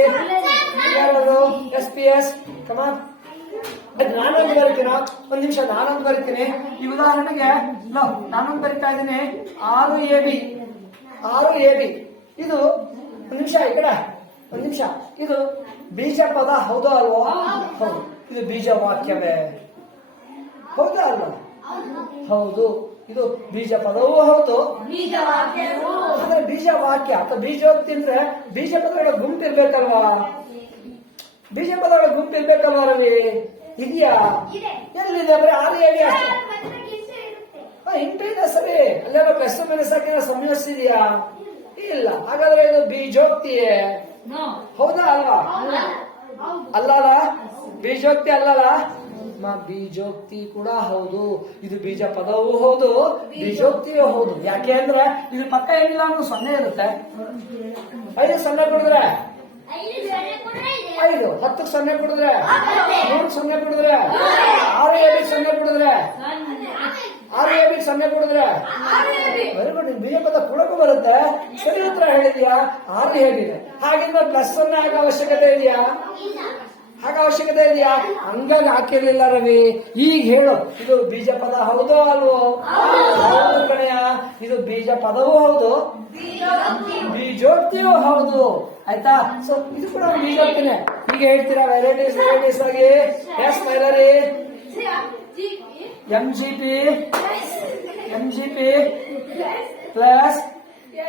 ಯಾರು? SPS. ನಾನೊಂದು ಬರಿತೀನ? ಒಂದ್ ನಿಮಿಷ, ನಾನೊಂದು ಬರಿತೀನಿ. ಈ ಉದಾಹರಣೆಗೆ ನಾನೊಂದು ಬರಿತಾ ಇದ್ದೀನಿ. 6AB. ಇದು ಒಂದ್ ನಿಮಿಷ, ಈ ಕಡೆ ಒಂದ್ ನಿಮಿಷ. ಇದು ಬೀಜ ಪದ ಹೌದೋ ಅಲ್ವೋ? ಹೌದು. ಇದು ಬೀಜ ವಾಕ್ಯವೇ ಹೌದಾ ಅಲ್ವಾ? ಹೌದು. ಇದು ಬೀಜ ಪದವೂ ಹೌದು, ಆದ್ರೆ ಬೀಜ ವಾಕ್ಯ ಅಥವಾ ಬೀಜೋಕ್ತಿ ಅಂದ್ರೆ ಬೀಜ ಪದಗಳ ಗುಂಪಿರ್ಬೇಕಲ್ವಾ? ಬೀಜ ಪದಗಳ ಗುಂಪಿರ್ಬೇಕಲ್ವಾ ರವಿ? ಇದೆಯಾ? ಎಲ್ಲಿದೆ? ಬರೀ 6AB ಅಷ್ಟೇ. ಇಂಟ್ರಿನ ಸರಿ. ಅಲ್ಲೆಲ್ಲ ಪ್ಲಸ್ ಮೈನಸ್ ಹಾಕಿ ಸಂಯೋಜಿಸಿದ್ಯಾ? ಇಲ್ಲ. ಹಾಗಾದ್ರೆ ಇದು ಬೀಜೋಕ್ತಿಯೇ ಹೌದಾ ಅಲ್ವಾ? ಅಲ್ಲಲ್ಲ, ಬೀಜೋಕ್ತಿ ಅಲ್ಲಲ್ಲ. ಬೀಜೋಕ್ತಿ ಕೂಡ ಹೌದು. ಇದು ಬೀಜ ಪದವೂ ಹೌದು, ಬೀಜೋಕ್ತಿಯೂ ಹೌದು. ಯಾಕೆ ಅಂದ್ರೆ ಇದು ಪಕ್ಕ ಏನಿಲ್ಲ ಅಂದ್ರೆ 0 ಇರುತ್ತೆ. 5 0 ಕೊಡಿದ್ರೆ 5, 10 0 ಕೊಡಿದ್ರೆ 3 0 ಕೊಡಿದ್ರೆ 6AB 0 ಕೊಡಿದ್ರೆ 6AB 0 ಕೊಡಿದ್ರೆ ವೆರಿ ಗುಡ್. ಬೀಜ ಪದ ಕೊಡಕು ಬರುತ್ತೆ. ಸರಿ ಉತ್ತರ ಹೇಳಿದ್ಯಾ? 6 ಹೇಳಿದೆ. ಹಾಗಿದ್ರೆ ಪ್ಲಸ್ 0 ಆಗೋ ಅವಶ್ಯಕತೆ ಇದೆಯಾ? ಹಂಗಾಗಿ ಹಾಕಿರ್ಲಿಲ್ಲ ರವಿ. ಈಗ ಹೇಳು, ಇದು ಬೀಜ ಪದ ಹೌದೋ ಅಲ್ವೋ? ಹೌದು ಕಣೆಯ. ಇದು ಬೀಜ ಪದವೂ ಹೌದು, ಬೀಜೋಕ್ತಿಯೂ ಹೌದು. ಆಯ್ತಾ? ಸೊ ಇದು ಕೂಡ ಬೀಜೋಕ್ತಿನೇ. ಈಗ ಹೇಳ್ತೀರಾ ವೆರೈಟೀಸ್ ಆಗಿ? ಎಸ್ ಮೈಲರಿ. MGP plus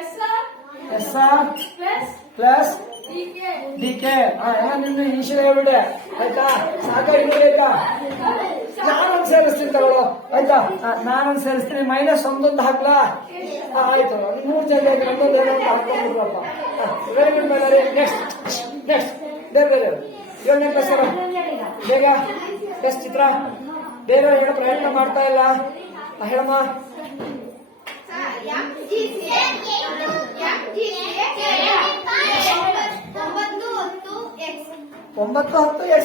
SR plus DK ನಿನ್ನ ಇನಿಷಿಯಲ್ ಹೇಳ್ಬಿಟ್ಟೆ ಆಯ್ತಾ ಸಾಕಾಗಿ ಬೇಕಾ ನಾನೊಂದು ಸೇರಿಸ್ತೀನಿ ತಗೊಳ್ಳೋ ಆಯ್ತಾ ನಾನೊಂದು ಸೇರಿಸ್ತೀನಿ -1 ಒಂದು ಹಾಕ್ಲಾ ಆಯ್ತು 3 ಜನ ಹಾಕೊಂಡ್ಬಿಟ್ರಪ್ಪ ವೆರಿ ಗುಡ್ ಮೇಲೆ ನೆಕ್ಸ್ಟ್ ಬೇರೆ 7ನೇ ಕ್ಲಾಸ್ ಬೇಗ ಎಸ್ ಚಿತ್ರ ಬೇರೆ ಹೇಳೋ ಪ್ರಯತ್ನ ಮಾಡ್ತಾ ಇಲ್ಲ ಹೇಳಮ್ಮ 9 10 x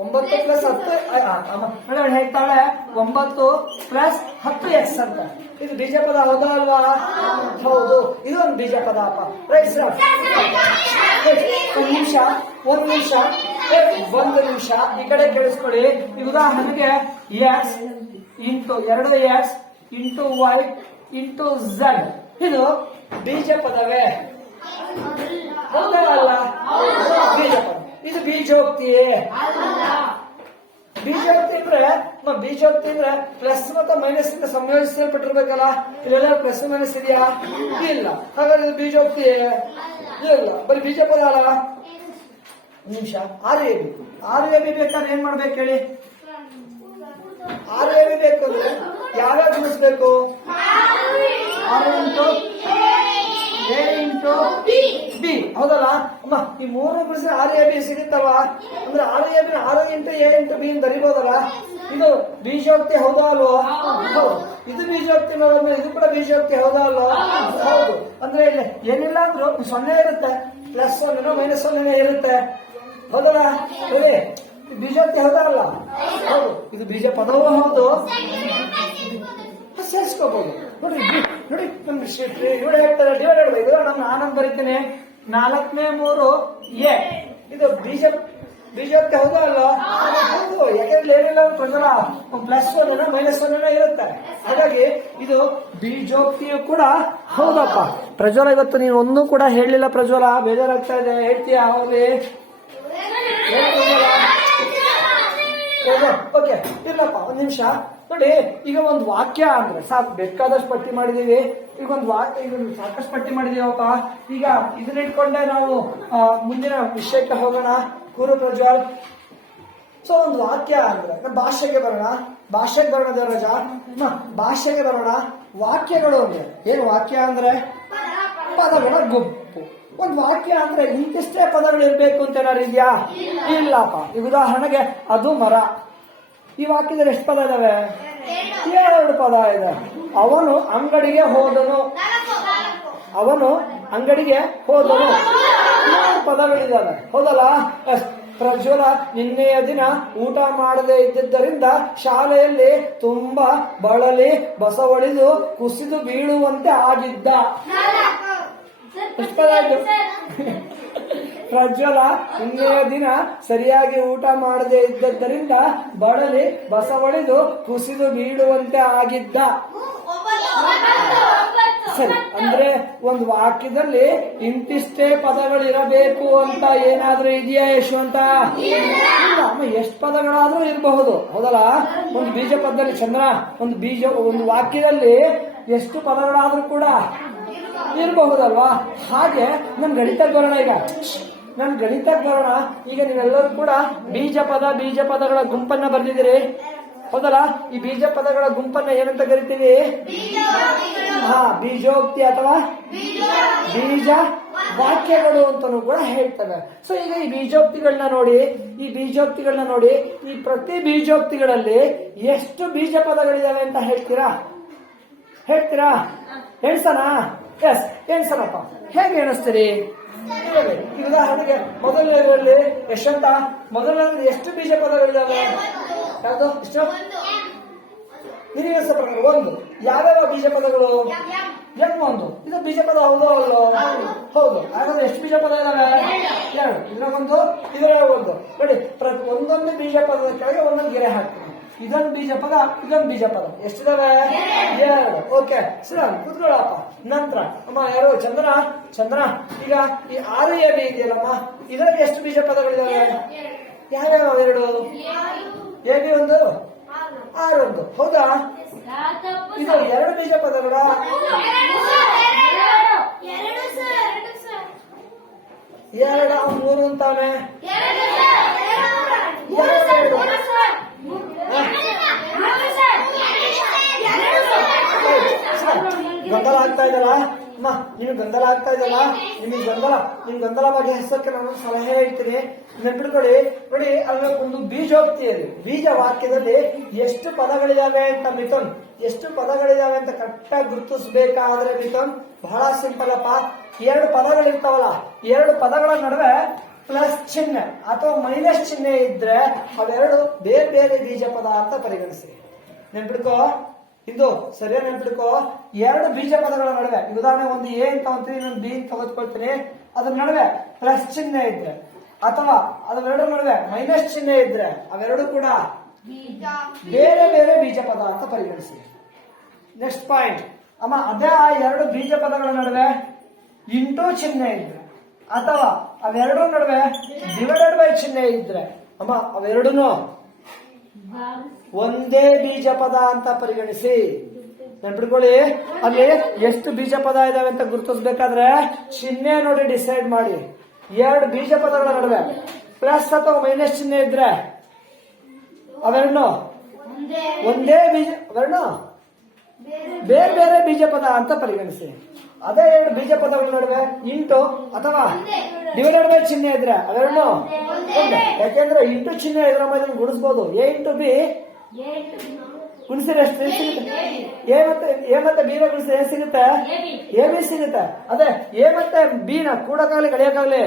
9 ಪ್ಲಸ್ 10 ಮೇಡಮ್ ಹೇಳ್ತಾಳೆ 9 ಪ್ಲಸ್ 10x ಅಂತ ಇದು ಬೀಜ ಪದ ಹೌದಾ ಅಲ್ವಾ ಹೌದು ಇದು ಒಂದು ಬೀಜ ಪದ ಅಪ್ಪ ರೈಟ್ ಸರ್ ಒಂದು ನಿಮಿಷ ಈ ಕಡೆ ಕೇಳಿಸ್ಕೊಳ್ಳಿ ಈ ಉದಾಹರಣೆಗೆ x into 2x into y into z ಇದು ಬೀಜ ಪದವೇ ಹೌದಾ ಅಲ್ಲ ಬೀಜ ಪದ ಇದು ಬೀಜೋಕ್ತಿಯೇ ಬೀಜೋಕ್ತಿ ಅಂದ್ರೆ ಪ್ಲಸ್ ಮತ್ತು ಮೈನಸ್ ಇಂದ ಸಂಯೋಜಿಸಲ್ಪಟ್ಟಿರ್ಬೇಕಲ್ಲ ಇಲ್ಲೆಲ್ಲ ಪ್ಲಸ್ ಮೈನಸ್ ಇದೆಯಾ ಇಲ್ಲ ಹಾಗಾದ್ರೆ ಇದು ಬೀಜೋಕ್ತಿಯೇ ಇಲ್ಲ ಬರೀ ಬೀಜ ಪದ ಅಲ್ಲ ನಿಮಿಷ ಆರು ಎ ಬಿ ಬೇಕಾದ್ರೆ ಏನ್ ಮಾಡ್ಬೇಕು ಹೇಳಿ ಆರು ಎ ಬಿ ಬೇಕು ಅಂದ್ರೆ ಯಾವ್ಯಾವ ಗುಣಿಸ್ಬೇಕು 6 ಇಂಟು ಎ ಇಂಟು ಬಿ ಹೌದಲ್ಲ ಅಮ್ಮ ಈ 3 ಗುಣಿಸಿದ್ರೆ 6 ಎ ಬಿ ಸಿಗುತ್ತವ ಅಂದ್ರೆ 6 A B 6 into A into B ಅಂತ ಬರೀಬೋದಲ್ಲ ಇದು ಬೀಜೋಕ್ತಿ ಹೌದಾ ಅಲ್ವಾ ಹೌದು ಇದು ಬೀಜೋಕ್ತಿ ಇದು ಕೂಡ ಬೀಜೋಕ್ತಿ ಹೌದಾ ಅಲ್ವಾ ಹೌದು ಅಂದ್ರೆ ಏನಿಲ್ಲ ಅಂದ್ರೂ 0 ಇರುತ್ತೆ +1 -1 ಇರುತ್ತೆ ಹೌದಲ್ಲ ಹೇಳಿ ಬೀಜೋಕ್ತಿ ಹೌದಾ ಅಲ್ಲ ಹೌದು ಇದು ಬೀಜ ಪದವೂ ಹೌದು ಸೇರಿಸ್ಕೋಬಹುದು ನೋಡಿ ಇವಳು ಹೇಳ್ತಾರೆ ಡಿವೈಡೆಡ್ ಬೈ ಇದು ನಾನು ಆನಂದ್ ಬರೀತೀನಿ 4 3 ಎ ಇದು ಬೀಜೋಕ್ತಿ ಹೌದಾ ಅಲ್ಲ ಹೌದು ಯಾಕಂದ್ರೆ ಏನಿಲ್ಲ ಪ್ರಜಲ +1 -1 ಇರುತ್ತೆ ಹಾಗಾಗಿ ಇದು ಬೀಜೋಕ್ತಿಯು ಕೂಡ ಹೌದಪ್ಪ ಪ್ರಜ್ವಲ ಇವತ್ತು ನೀವು ಒಂದೂ ಕೂಡ ಹೇಳಲಿಲ್ಲ ಪ್ರಜ್ವಲ ಬೇಜಾರಾಗ್ತಾ ಇದೆ ಹೇಳ್ತೀಯಾ ಅವಲ್ಲಿ ಓಕೆ ಇಲ್ಲಪ್ಪ ಒಂದ್ ನಿಮಿಷ ನೋಡಿ ಈಗ ಒಂದು ವಾಕ್ಯ ಅಂದ್ರೆ ಸಾಕು ಬೇಕಾದಷ್ಟು ಪಟ್ಟಿ ಮಾಡಿದೀವಿ ಈಗ ಒಂದು ವಾಕ್ಯ ಈಗ ಸಾಕಷ್ಟು ಪಟ್ಟಿ ಮಾಡಿದೀವಪ್ಪ ಈಗ ಇದನ್ನ ಇಟ್ಕೊಂಡೆ ನಾವು ಮುಂದಿನ ವಿಷಯಕ್ಕೆ ಹೋಗೋಣ ಗುರು ಪ್ರಜ್ವಲ್ ಸೊ ಒಂದು ವಾಕ್ಯ ಅಂದ್ರೆ ಭಾಷೆಗೆ ಬರೋಣ ದೇವರಾಜ ಭಾಷೆಗೆ ಬರೋಣ ವಾಕ್ಯಗಳು ಅಂದ್ರೆ ಏನು ವಾಕ್ಯ ಅಂದ್ರೆ ಪದಗಳ ಗುಂಪು ಒಂದು ವಾಕ್ಯ ಅಂದ್ರೆ ಇಂತಿಷ್ಟೇ ಪದಗಳು ಇರ್ಬೇಕು ಅಂತ ಏನಾರು ಇದೆಯಾ ಇಲ್ಲಪ್ಪ ಈ ಉದಾಹರಣೆಗೆ ಅದು ಮರ ಈ ವಾಕ್ಯದಲ್ಲಿ ಎಷ್ಟು ಪದ ಇದಾವೆ 2 ಪದ ಇದೆ ಅವನು ಅಂಗಡಿಗೆ ಹೋದನು 3 ಪದಗಳಿದ್ದಾವೆ ಹೌದಲ್ಲ ಪ್ರಜ್ವಲ ನಿನ್ನೆಯ ದಿನ ಊಟ ಮಾಡದೇ ಇದ್ದಿದ್ದರಿಂದ ಶಾಲೆಯಲ್ಲಿ ತುಂಬಾ ಬಳಲಿ ಬಸವಳಿದು ಕುಸಿದು ಬೀಳುವಂತೆ ಆಗಿದ್ದ ಎಷ್ಟು ಪದ ಆಯ್ತು ಪ್ರಜ್ವಲ ನಿನ್ನೆಯ ದಿನ ಸರಿಯಾಗಿ ಊಟ ಮಾಡದೇ ಇದ್ದದ್ದರಿಂದ ಬಳಲಿ ಬಸವಳಿದು ಕುಸಿದು ಬೀಳುವಂತೆ ಆಗಿದ್ದ ಸರಿ ಅಂದ್ರೆ ಒಂದು ವಾಕ್ಯದಲ್ಲಿ ಇಂತಿಷ್ಟೇ ಪದಗಳಿರಬೇಕು ಅಂತ ಏನಾದ್ರೂ ಇದೆಯಾ ಯಶವಂತ ಇಲ್ಲ ಎಷ್ಟು ಪದಗಳಾದ್ರೂ ಇರಬಹುದು ಹೌದಲ್ಲ ಒಂದು ಬೀಜ ಪದದಲ್ಲಿ ಚಂದ್ರ ಒಂದು ವಾಕ್ಯದಲ್ಲಿ ಎಷ್ಟು ಪದಗಳಾದ್ರೂ ಕೂಡ ಇರಬಹುದಲ್ವಾ ಹಾಗೆ ನಮ್ ಗಣಿತಕ್ಕೆ ಬರೋಣ ಈಗ ನೀವೆಲ್ಲರೂ ಕೂಡ ಬೀಜ ಪದಗಳ ಗುಂಪನ್ನ ಬರ್ದಿದ್ದೀರಿ ಹೌದಲ್ಲ ಈ ಬೀಜ ಪದಗಳ ಗುಂಪನ್ನ ಏನಂತ ಕರಿತೀವಿ ಬೀಜೋಕ್ತಿ ಅಥವಾ ಬೀಜ ವಾಕ್ಯಗಳು ಅಂತಾನು ಕೂಡ ಹೇಳ್ತವೆ ಸೊ ಈಗ ಈ ಬೀಜೋಕ್ತಿಗಳನ್ನ ನೋಡಿ ಈ ಪ್ರತಿ ಬೀಜೋಕ್ತಿಗಳಲ್ಲಿ ಎಷ್ಟು ಬೀಜ ಪದಗಳಿದಾವೆ ಅಂತ ಹೇಳ್ತೀರಾ ಎಣ್ಸನಾ ಎಸ್ ಎಣ್ಸನಪ್ಪ ಹೇಗೆ ಎಣಿಸ್ತೀರಿ ಈ ಉದಾಹರಣೆಗೆ ಮೊದಲನೇದರಲ್ಲಿ ಯಶವಂತ ಮೊದಲನೇ ಎಷ್ಟು ಬೀಜ ಪದಗಳಿದಾವೆ ಯಾವ್ದು ಎಷ್ಟು ನಿನಗೆ ಪ್ರಕಾರ 1 ಯಾವ್ಯಾವ ಬೀಜ ಪದಗಳು M1 ಇದು ಬೀಜ ಪದ ಹೌದು ಹೌದು ಹಾಗಾದ್ರೆ ಎಷ್ಟು ಬೀಜ ಪದ ಇದಾವೆ 2 ಇದರ ಒಂದು ನೋಡಿ ಒಂದೊಂದು ಬೀಜ ಪದದ ಕೆಳಗೆ ಒಂದೊಂದು ಗೆರೆ ಹಾಕ್ತೀನಿ ಇದೊಂದು ಬೀಜ ಪದ ಎಷ್ಟಿದಾವೆ 2 ಓಕೆ ಸರಿ ಕೂತ್ಕೊಳ್ಳಪ್ಪ ನಂತರ ಅಮ್ಮ ಯಾರು ಚಂದ್ರ ಈಗ ಈ 6 ಎ ಬಿ ಇದೆಯಲ್ಲಮ್ಮ ಇದರಲ್ಲಿ ಎಷ್ಟು ಬೀಜ ಪದಗಳಿದಾವೆ ಯಾವ್ಯಾವ 2 ಎ ಬಿ 1 ಒಂದು. ಹೌದಾ? ಇದು ಎರಡು ಬೀಜ ಪದಗಳ ಎರಡು ಮೂರು ಅಂತಾನೆ ಗೊಂದಲ ಆಗ್ತಾ ಇದಲ್ಲ ಅಮ್ಮ, ನಿಮ್ಗೆ ಗೊಂದಲ ಆಗ್ತಾ ಇದಲ್ಲ. ನಿಮ್ ಗೊಂದಲ ಬಗ್ಗೆ ಹೆಸರಕ್ಕೆ ನಾನು ಸಲಹೆ ಹೇಳ್ತೀನಿ. ನೆನ್ಪಿಡ್ಕೊಳ್ಳಿ. ನೋಡಿ, ಅಲ್ಲಿ ಒಂದು ಬೀಜೋಕ್ತಿ ಇದೆ. ಬೀಜ ವಾಕ್ಯದಲ್ಲಿ ಎಷ್ಟು ಪದಗಳಿದಾವೆ ಅಂತ ಮಿಥುನ್, ಎಷ್ಟು ಪದಗಳಿದಾವೆ ಅಂತ ಕರೆಕ್ಟಾಗಿ ಗುರುತಿಸಬೇಕಾದ್ರೆ ಮಿಥುನ್ ಬಹಳ ಸಿಂಪಲ್ ಅಪ್ಪ. ಎರಡು ಪದಗಳಿರ್ತಾವಲ್ಲ, ಎರಡು ಪದಗಳ ನಡುವೆ ಪ್ಲಸ್ ಚಿಹ್ನೆ ಅಥವಾ ಮೈನಸ್ ಚಿಹ್ನೆ ಇದ್ರೆ ಅವೆರಡು ಬೇರೆ ಬೇರೆ ಬೀಜ ಪದ ಅಂತ ಪರಿಗಣಿಸಿ. ನೆನ್ಪಿಡ್ಕೋ, ಇದು ಸರಿಯಾಗಿ ನೆನ್ಪಿಡ್ಕೋ. ಎರಡು ಬೀಜ ಪದಗಳ ನಡುವೆ, ಉದಾಹರಣೆ ಒಂದು ಎ ಅಂತ ಅಂತೀನಿ, ಇನ್ನೊಂದು ಬಿ ಅಂತ ತೆಗೆದುಕೊಳ್ತೀನಿ. ಅದ್ರ ನಡುವೆ ಪ್ಲಸ್ ಚಿಹ್ನೆ ಇದ್ರೆ ಅಥವಾ ಅವೆರಡರ ನಡುವೆ ಮೈನಸ್ ಚಿಹ್ನೆ ಇದ್ರೆ ಅವೆರಡು ಕೂಡ ಬೇರೆ ಬೇರೆ ಬೀಜ ಪದ ಅಂತ ಪರಿಗಣಿಸಿ. ನೆಕ್ಸ್ಟ್ ಪಾಯಿಂಟ್ ಅಮ್ಮ, ಅದೇ ಆ ಎರಡು ಬೀಜ ಪದಗಳ ನಡುವೆ ಇಂಟು ಚಿಹ್ನೆ ಇದ್ರೆ ಅಥವಾ ಅವೆರಡರ ನಡುವೆ ಡಿವೈಡೆಡ್ ಬೈ ಚಿಹ್ನೆ ಇದ್ರೆ ಅಮ್ಮ ಅವೆರಡೂ ಒಂದೇ ಬೀಜ ಪದ ಅಂತ ಪರಿಗಣಿಸಿ. ನೆನ್ಪಿಡ್ಕೊಳ್ಳಿ, ಅಲ್ಲಿ ಎಷ್ಟು ಬೀಜ ಪದ ಇದಾವೆ ಅಂತ ಗುರುತಿಸಬೇಕಾದ್ರೆ ಚಿಹ್ನೆ ನೋಡಿ ಡಿಸೈಡ್ ಮಾಡಿ. ಎರಡು ಬೀಜ ಪದಗಳ ನಡುವೆ ಪ್ಲಸ್ ಅಥವಾ ಮೈನಸ್ ಚಿಹ್ನೆ ಇದ್ರೆ ಅವೆರಡು ಒಂದೇ ಬೀಜ, ಅವೆರಡು ಬೇರೆ ಬೇರೆ ಬೀಜ ಪದ ಅಂತ ಪರಿಗಣಿಸಿ. ಅದೇ ಎರಡು ಬೀಜ ಪದಗಳ ನಡುವೆ ಇಂಟು ಅಥವಾ ಡಿವೈಡೆಡ್ ಬೈ ಚಿಹ್ನೆ ಇದ್ರೆ ಅವೆರಡು ಒಂದೇ. ಯಾಕೆಂದ್ರೆ ಇಂಟು ಚಿಹ್ನೆ ಇದ್ರ ಮೇಲೆ ಗುಣಿಸಬಹುದು. ಎ ಇಂಟು ಬಿ ಗುಣಿಸಿದ್ರೆ ಎಷ್ಟು ಸಿಗುತ್ತೆ? ಎ ಮತ್ತೆ ಬಿ ನ ಗುಣಿಸಿದ್ರೆ ಏನ್ ಸಿಗುತ್ತೆ? ಎ ಬಿ ಸಿಗುತ್ತೆ. ಅದೇ ಎ ಮತ್ತೆ ಬಿ ನ ಕೂಡಕ್ಕಾಗ್ಲಿ ಕಳಿಯಕ್ಕಾಗ್ಲಿ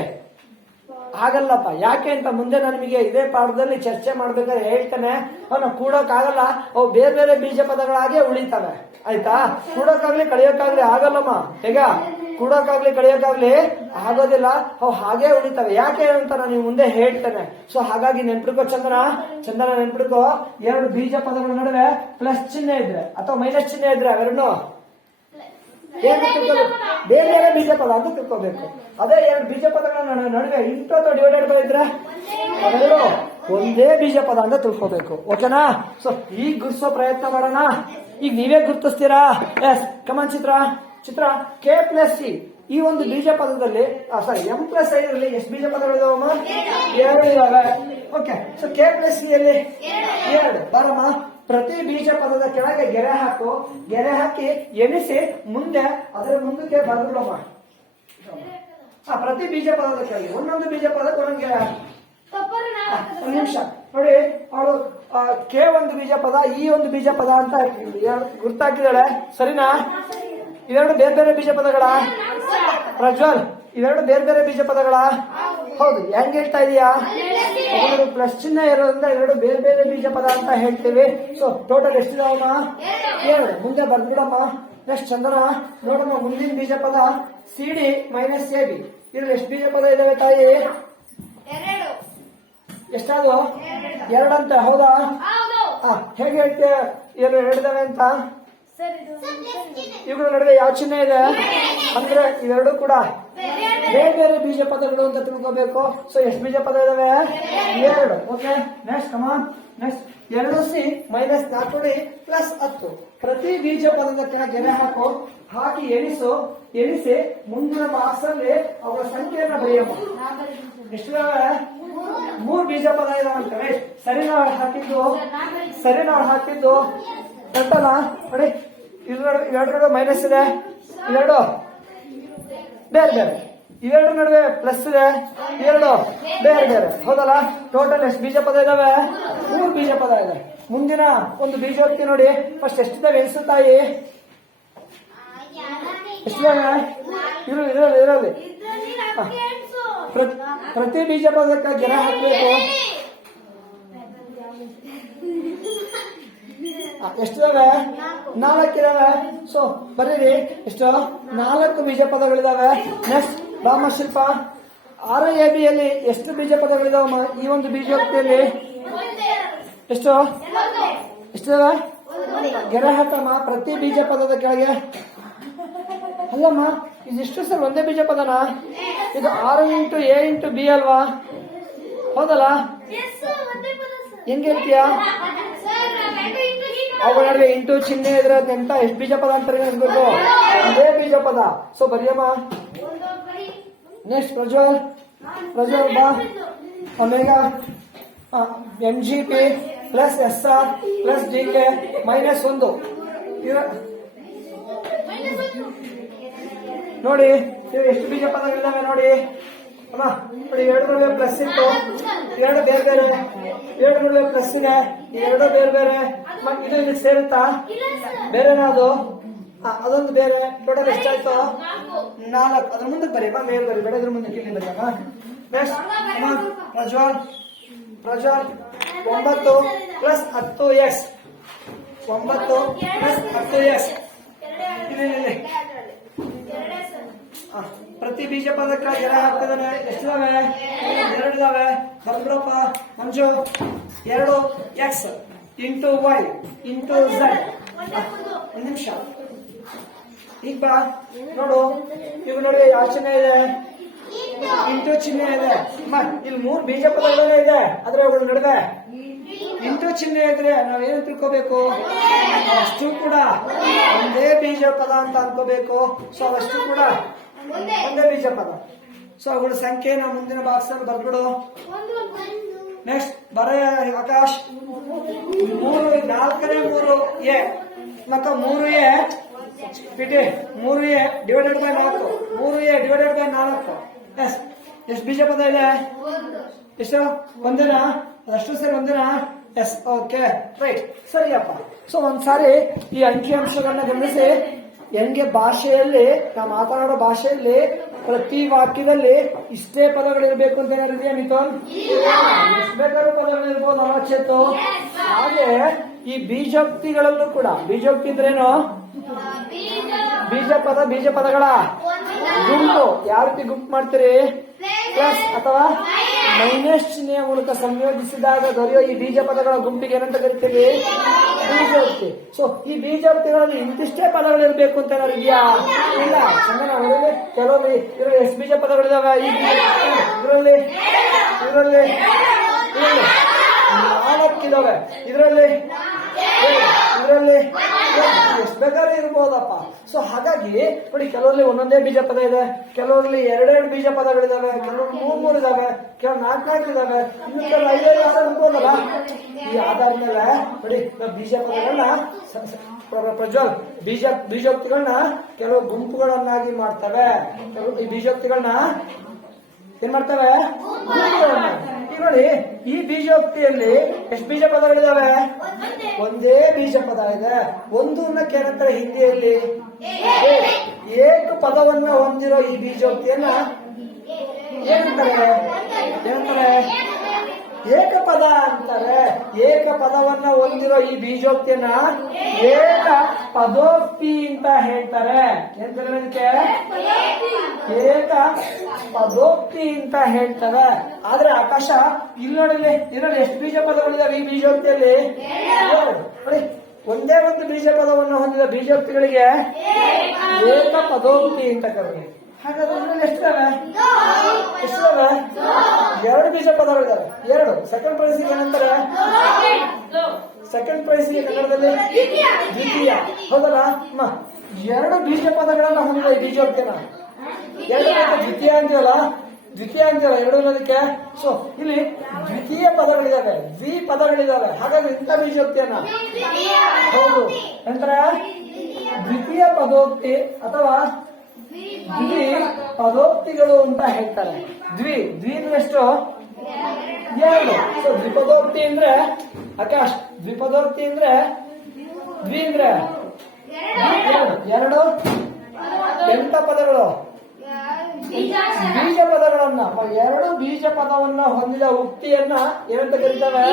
ಆಗಲ್ಲಪ್ಪ. ಯಾಕೆ ಅಂತ ಮುಂದೆ ನಾನು ನಿಮಗೆ ಇದೇ ಪಾಠದಲ್ಲಿ ಚರ್ಚೆ ಮಾಡ್ಬೇಕಾದ್ರೆ ಹೇಳ್ತಾನೆ. ಅವನ್ನ ಕೂಡಕ್ಕಾಗಲ್ಲ, ಅವು ಬೇರೆ ಬೇರೆ ಬೀಜ ಪದಗಳಾಗೆ ಉಳಿತವೆ. ಆಯ್ತಾ? ಕೂಡಕ್ಕಾಗ್ಲಿ ಕಳಿಯಕ್ಕಾಗ್ಲಿ ಆಗಲ್ಲಮ್ಮ. ಈಗ ಕೂಡಕ್ಕಾಗ್ಲಿ ಕಳಿಯಕ್ಕಾಗ್ಲಿ ಆಗೋದಿಲ್ಲ, ಅವು ಹಾಗೆ ಉಳಿತವೆ. ಯಾಕೆ ಅಂತ ನಾನು ಮುಂದೆ ಹೇಳ್ತೇನೆ. ಸೊ ಹಾಗಾಗಿ ನೆನ್ಪಿಡ್ಕೋ ಚಂದನ ನೆನ್ಪಿಡ್ಕೋ. ಎರಡು ಬೀಜ ಪದಗಳ ನಡುವೆ ಪ್ಲಸ್ ಚಿಹ್ನೆ ಇದ್ರೆ ಅಥವಾ ಮೈನಸ್ ಚಿಹ್ನೆ ಇದ್ರೆ ಅವೆರಡು ಬೇರೆ ಬೇರೆ ಬೀಜ ಪದ ಅಂತ ತಿಳ್ಕೋಬೇಕು. ಅದೇ ಎರಡು ಬೀಜ ಪದಗಳ ನಡುವೆ ಇಂಟು ಅಥವಾ ಡಿವೈಡೆಡ್ ಬೈ ಇದ್ರೆ ಅವೆರಡು ಒಂದೇ ಬೀಜ ಪದ ಅಂತ ತಿಳ್ಕೋಬೇಕು. ಓಕೆನಾ? ಸೊ ಈಗ ಗುರ್ಸೋ ಪ್ರಯತ್ನ ಮಾಡೋಣ. ಈಗ ನೀವೇ ಗುರ್ತಿಸ್ತೀರಾ? ಎಸ್, ಕಮಾನ್ ಚಿತ್ರ ಕೆ ಪ್ಲಸ್ ಸಿ ಈ ಒಂದು ಬೀಜ ಪದದಲ್ಲಿ ಎಂ ಪ್ಲಸ್ ಐ ಇರಲಿ ಎಷ್ಟು ಬೀಜ ಪದಗಳಿದಾವಮ್ಮ? ಎರಡು ಇದಾವೆ. Okay, so K plus C ಅಲ್ಲಿ ಎರಡು. ಬರಮ್ಮ, ಪ್ರತಿ ಬೀಜ ಪದದ ಕೆಳಗೆ ಗೆರೆ ಹಾಕು. ಗೆರೆ ಹಾಕಿ ಎಣಿಸಿ ಮುಂದೆ ಅದರ ಮುಂದಕ್ಕೆ ಬರ್ಬಿಡಮ್ಮ. ಪ್ರತಿ ಬೀಜ ಪದದ ಕೆಳಗೆ ಒಂದೊಂದು ಬೀಜ ಪದಕ್ಕೆ ಒಂದೊಂದು ಗೆರೆ ಹಾಕಿ. ಒಂದು ನಿಮಿಷ ನೋಡಿ, ಅವಳು ಕೆ ಒಂದು ಬೀಜ ಪದ, ಈ ಒಂದು ಬೀಜ ಪದ ಅಂತ ಗುರ್ತಾಕಿದಾಳೆ. ಸರಿನಾ? ಇವೆರಡು ಬೇರೆ ಬೇರೆ ಬೀಜ ಪದಗಳ ಪ್ರಜ್ವಲ್, ಇವೆರಡು ಬೇರೆ ಬೇರೆ ಬೀಜ ಪದಗಳ ಹೌದು. ಹೆಂಗ್ ಹೇಳ್ತಾ ಇದೀಯಾ? ಎರಡು ಪ್ಲಸ್ ಚಿಹ್ನೆ ಇರೋದ್ರಿಂದ ಎರಡು ಬೇರೆ ಬೇರೆ ಬೀಜ ಪದ ಅಂತ ಹೇಳ್ತೀವಿ. ಸೊ ಟೋಟಲ್ ಎಷ್ಟಿದಾವಮ್ಮ? ಎರಡು. ಮುಂದೆ ಬರ್ಬಿಡಮ್ಮ. ನೆಕ್ಸ್ಟ್ ಚಂದನ ನೋಡಮ್ಮ, ಮುಂದಿನ ಬೀಜ ಪದ C D minus A B. ಇದ್ರಲ್ಲಿ ಎಷ್ಟು ಬೀಜ ಪದ ಇದಾವೆ ತಾಯಿ? ಎಷ್ಟಾದ್ರು? ಎರಡಂತ. ಹೌದಾ? ಹೇಗೆ ಹೇಳ್ತೀಯ ಎರಡಿದಾವೆ ಅಂತ? ಇವುಗಳ ನಡುವೆ ಯಾವ ಚಿಹ್ನೆ ಇದೆ ಅಂದ್ರೆ ಇವೆರಡು ಕೂಡ ಬೇರೆ ಬೇರೆ ಬೀಜ ಪದಗಳು ಅಂತ ತಿಳ್ಕೋಬೇಕು. ಸೊ ಎಷ್ಟು ಬೀಜ ಪದ ಇದಾವೆ? ಎರಡು. ಓಕೆ, ನೆಕ್ಸ್ಟ್ ಕಮಾನ್. ನೆಕ್ಸ್ಟ್ ಎರಡು ಸಿ ಮೈನಸ್ 4 ಪ್ಲಸ್ 10. ಪ್ರತಿ ಬೀಜ ಪದದ ಕೆಳಗೆ ಗೆರೆ ಹಾಕು. ಹಾಕಿ ಎಣಿಸಿ ಮುಂದಿನ ಬಾಕ್ಸ್ ಅಲ್ಲಿ ಅವರ ಸಂಖ್ಯೆಯನ್ನ ಬರೆಯಮ್ಮ. ಎಷ್ಟಿದಾವೆ? 3 ಬೀಜ ಪದ ಇದಾವಂತೆ. ಸರಿ ನಾವು ಹಾಕಿದ್ದು ಕರೆಕ್ಟಲ್ಲ? ನೋಡಿ, ಇವೆರಡು ಮೈನಸ್ ಇದೆ, ಇವೆರಡು ಬೇರೆ ಬೇರೆ, ಇವೆರಡು ನಡುವೆ ಪ್ಲಸ್ ಇದೆ, ಇವೆರಡು ಬೇರೆ ಬೇರೆ. ಹೌದಲ್ಲ? ಟೋಟಲ್ ಎಷ್ಟು ಬೀಜ ಪದ ಇದಾವೆ? 3 ಬೀಜ ಪದ ಇದೆ. ಮುಂದಿನ ಒಂದು ಬೀಜೋಕ್ತಿ ನೋಡಿ, ಫಸ್ಟ್ ಎಷ್ಟಿದಾವೆ ಎಣಿಸುತ್ತಾಯಿ? ಎಷ್ಟಿದಾವೆ? ಇರಲಿ. ಪ್ರತಿ ಬೀಜ ಪದಕ್ಕೆ ಗೆರೆ ಹಾಕಬೇಕು. ಎಷ್ಟಿದಾವೆ? 4 ಇದಾವೆ. ಸೊ ಬರೀರಿ, ಎಷ್ಟು? 4 ಬೀಜ ಪದಗಳಿದಾವೆ. ನೆಕ್ಸ್ಟ್ ರಾಮ ಶಿಲ್ಪ, RIAB ಯಲ್ಲಿ ಎಷ್ಟು ಬೀಜ ಪದಗಳಿದಾವಮ್ಮ? ಈ ಒಂದು ಬೀಜೋಕ್ತಿಯಲ್ಲಿ ಎಷ್ಟಿದಾವೆ? ಗೆರೆ ಹಾಕಮ್ಮ ಪ್ರತಿ ಬೀಜ ಪದದ ಕೆಳಗೆ. ಅಲ್ಲಮ್ಮ, ಇದಿಷ್ಟು ಸರ್ ಒಂದೇ ಬೀಜ ಪದನಾ? ಇದು 6 ಇಂಟು ಎ ಇಂಟು ಬಿ ಅಲ್ವಾ? ಹೌದಲ್ಲ? ಹೆಂಗ್ ಹೇಳ್ತೀಯಾ? ಅವುಗಳ ನಡುವೆ ಇಂಟು ಚಿಹ್ನೆ ಇದ್ರೆ ಎಂತ ಎಷ್ಟು ಬೀಜ ಪದ ಅಂತಾರೆ ನೆನಸ್ಬೇಕು, ಒಂದೇ ಬೀಜ ಪದ. ಸೊ ಬರೆಯಮ್ಮ. ನೆಕ್ಸ್ಟ್ ಪ್ರಜ್ವಲ್ ಬಾ. Omega MGP plus SR plus DK -1 ನೋಡಿ. ಎಷ್ಟು ಬೀಜ ಪದಗಳಿದಾವೆ ನೋಡಿ ಅಮ್ಮ. ನೋಡಿ 2 ನಡುವೆ ಪ್ಲಸ್ ಇತ್ತು, 2 ಬೇರೆ ಬೇರೆ, 2 ನಡುವೆ ಪ್ಲಸ್ ಇದೆ, 2 ಬೇರೆ ಬೇರೆ. ಇದು ಇದಕ್ಕೆ ಸೇರುತ್ತಾ? ಬೇರೆನಾ ಅದು? ಅದೊಂದು ಬೇರೆ. ಟೋಟಲ್ ಎಷ್ಟಾಯ್ತು? 4. ಅದ್ರ ಮುಂದಕ್ಕೆ ಬರೀ ಮೇಲ್ ಬರಿ, ಬೇಡ ಇದ್ರ ಮುಂದಕ್ಕೆ ಇಲ್ಲಿ ಬರೀ. Next Prajwal 9 plus 10x 9 plus 10x. ಇಲ್ಲಿ ಪ್ರತಿ ಬೀಜ ಪದಕ್ಕೆ ಜನ ಹಾಕ್ತಿದ್ದಾನೆ. ಎಷ್ಟಿದಾವೆ? 2 ಇದಾವೆ. ಬರ್ಬಿಡಪ್ಪ ಮಂಜು. 2x into y into z. ಒಂದು ನಿಮಿಷ. ಈಗ ಬಾ ನೋಡು. ಈಗ ನೋಡಿ ಯಾವ ಚಿಹ್ನೆ ಇದೆ? ಇಂಟು ಚಿಹ್ನೆ ಇದೆ. ಇಲ್ಲಿ 3 ಬೀಜ ಪದಗಳೇ ಇದೆ, ಆದ್ರೆ ಅವುಗಳ ನಡುವೆ ಇಂಟು ಚಿಹ್ನೆ ಇದ್ರೆ ನಾವೇನು ತಿಳ್ಕೋಬೇಕು? ಅಷ್ಟು ಕೂಡ ಒಂದೇ ಬೀಜ ಪದ ಅಂತ ಅನ್ಕೋಬೇಕು. ಸೊ ಅಷ್ಟು ಕೂಡ ಒಂದೇ ಬೀಜ ಪದ. ಸೊ ಅವುಗಳ ಸಂಖ್ಯೆ ನಾವು ಮುಂದಿನ ಬಾಕ್ಸ್ ಅಲ್ಲಿ ಬರ್ಬಿಡು. ನೆಕ್ಸ್ಟ್ ಬರ ಆಕಾಶ್. 4ನೇ 3a ಮತ್ತು 3a ಪಿಟಿ 3a divided by 4. 3a divided by 4. ಎಷ್ಟು ಬೀಜ ಪದ ಇದೆ? ಎಷ್ಟು? ಒಂದೇನಾ? ಅಷ್ಟು ಸರಿ ಒಂದೇನಾ? ಎಸ್. ಓಕೆ ರೈಟ್, ಸರಿಯಪ್ಪ. ಸೊ ಒಂದ್ಸಾರಿ ಈ ಅಂಕಿಅಂಶಗಳನ್ನ ಗಮನಿಸಿ. ಹೆಂಗೆ ಭಾಷೆಯಲ್ಲಿ ನಾವು ಮಾತನಾಡೋ ಭಾಷೆಯಲ್ಲಿ ಪ್ರತಿ ವಾಕ್ಯದಲ್ಲಿ ಇಷ್ಟೇ ಪದಗಳಿರ್ಬೇಕು ಅಂತ ಏನಾರಿದೆಯಾ ಮಿಥುನ್? ಎಷ್ಟು ಬೇಕಾದ್ರೂ ಪದಗಳಿರ್ಬೋದು ಅನಚೇತು. ಹಾಗೆ ಈ ಬೀಜೋಕ್ತಿಗಳಲ್ಲೂ ಕೂಡ, ಬೀಜೋಕ್ತಿ ಅಂದ್ರೇನು? ಬೀಜ ಪದಗಳ ಗುಂಪು. ಯಾವ ರೀತಿ ಗುಂಪು ಮಾಡ್ತೀರಿ? ಪ್ಲಸ್ ಅಥವಾ ಮೈನಸ್ ಚಿಹ್ನೆಯ ಮೂಲಕ ಸಂಯೋಜಿಸಿದಾಗ ದೊರೆಯೋ ಈ ಬೀಜ ಪದಗಳ ಗುಂಪಿಗೆ ಏನಂತ ಕರಿತೀವಿ? ಬೀಜೋಕ್ತಿ. ಸೊ ಈ ಬೀಜೋಕ್ತಿಗಳಲ್ಲಿ ಇಂತಿಷ್ಟೇ ಪದಗಳಿರ್ಬೇಕು ಅಂತ ಏನಾದ್ರು ಇದೆಯಾ? ಇಲ್ಲ. ಚಂದನ ಅವರಲ್ಲಿ ಕೆಲವೊಂದು ಇದರಲ್ಲಿ ಎಷ್ಟು ಬೀಜ ಪದಗಳಿದಾವೆ? ಈ ಇದರಲ್ಲಿ 4 ಇದಾವೆ. ಇದರಲ್ಲಿ ಎಷ್ಟು ಬೇಕಾದ್ರೆ ಇರ್ಬೋದಪ್ಪ. ಸೊ ಹಾಗಾಗಿ ನೋಡಿ, ಕೆಲವರಲ್ಲಿ ಒಂದೊಂದೇ ಬೀಜ ಪದ ಇದೆ, ಕೆಲವರಲ್ಲಿ 2 ಬೀಜ ಪದಗಳಿದಾವೆ, ಕೆಲವರು 3 ಇದಾವೆ, ಕೆಲವು 4 ಇದಾವೆ, ಇನ್ನು ಕೆಲವು 5 ಅನ್ಬೋದಲ್ಲ. ಈ ಆಧಾರದ ಮೇಲೆ ನೋಡಿ ಬೀಜ ಪದಗಳನ್ನ ಪ್ರಜ್ವಲ್ ಬೀಜೋಕ್ತಿಗಳನ್ನ ಕೆಲವು ಗುಂಪುಗಳನ್ನಾಗಿ ಮಾಡ್ತವೆ. ಕೆಲವು ಈ ಬೀಜೋಕ್ತಿಗಳನ್ನ ಏನ್ ಮಾಡ್ತವೆ? ಈಗ ನೋಡಿ, ಈ ಬೀಜೋಕ್ತಿಯಲ್ಲಿ ಎಷ್ಟು ಬೀಜ ಪದಗಳಿದಾವೆ? ಒಂದೇ ಬೀಜ ಪದ ಇದೆ. ಒಂದು ಅನ್ನಕ್ಕೆ ಏನಂತಾರೆ ಹಿಂದಿಯಲ್ಲಿ? ಏಕ ಪದವನ್ನ ಹೊಂದಿರೋ ಈ ಬೀಜೋಕ್ತಿಯನ್ನ ಏನಂತಾರೆ? ಏಕಪದ ಅಂತಾರೆ. ಏಕ ಪದವನ್ನ ಹೊಂದಿರೋ ಈ ಬೀಜೋಕ್ತಿಯನ್ನ ಏಕ ಪದೋಕ್ತಿ ಅಂತ ಹೇಳ್ತಾರೆ. ಎಂತಾರೆ ಅದಕ್ಕೆ? ಏಕ ಪದೋಕ್ತಿ ಅಂತ ಹೇಳ್ತಾರೆ. ಆದ್ರೆ ಆಕಾಶ ಇಲ್ಲೊಡನೆ ಎಷ್ಟು ಬೀಜ ಪದಗಳಿದಾವೆ ಈ ಬೀಜೋಕ್ತಿಯಲ್ಲಿ? ನೋಡಿ, ಒಂದೇ ಒಂದು ಬೀಜ ಪದವನ್ನು ಹೊಂದಿದ ಬೀಜೋಕ್ತಿಗಳಿಗೆ ಏಕ ಪದೋಕ್ತಿ ಅಂತ ಕರೀತಾರೆ. ಹಾಗಾದ್ರೆ ಎಷ್ಟಿದಾವೆ? 2 ಬೀಜ ಪದಗಳಿದಾವೆ. 2. ಸೆಕೆಂಡ್ ಪ್ರೈಸ್ಗೆ ಏನಂತಾರೆ? ಸೆಕೆಂಡ್ ಪ್ರೈಸ್ಗೆ ಕನ್ನಡದಲ್ಲಿ ದ್ವಿತೀಯ. ಹೌದಲ್ಲ? 2 ಬೀಜ ಪದಗಳನ್ನ ಹೊಂದಿದ ಈ ಬೀಜೋಕ್ತಿನ 2 ದ್ವಿತೀಯ ಅಂತೀವಲ್ಲ, 2 ಅನ್ನೋದಕ್ಕೆ. ಸೊ ಇಲ್ಲಿ ದ್ವಿತೀಯ ಪದಗಳಿದಾವೆ, ಪದಗಳಿದಾವೆ. ಹಾಗಾಗಿ ಇಂಥ ಬೀಜೋಕ್ತಿಯನ್ನ ಹೌದು ನಂತರ ದ್ವಿತೀಯ ಪದೋಕ್ತಿ ಅಥವಾ ದ್ವಿ ಪದೋಕ್ತಿಗಳು ಅಂತ ಹೇಳ್ತಾರೆ. ದ್ವಿ ಎಷ್ಟು? 2. ಸೊ ದ್ವಿಪದೋಕ್ತಿ ಅಂದ್ರೆ ಆಕಾಶ್, ದ್ವಿಪದೋಕ್ತಿ ಅಂದ್ರೆ ದ್ವಿ ಅಂದ್ರೆ 2 ಎಂತ ಪದಗಳು? ಬೀಜ ಪದಗಳನ್ನ 2 ಬೀಜ ಪದವನ್ನ ಹೊಂದಿದ ಉಕ್ತಿಯನ್ನ ಏನಂತ ಕರೀತಾರೆ?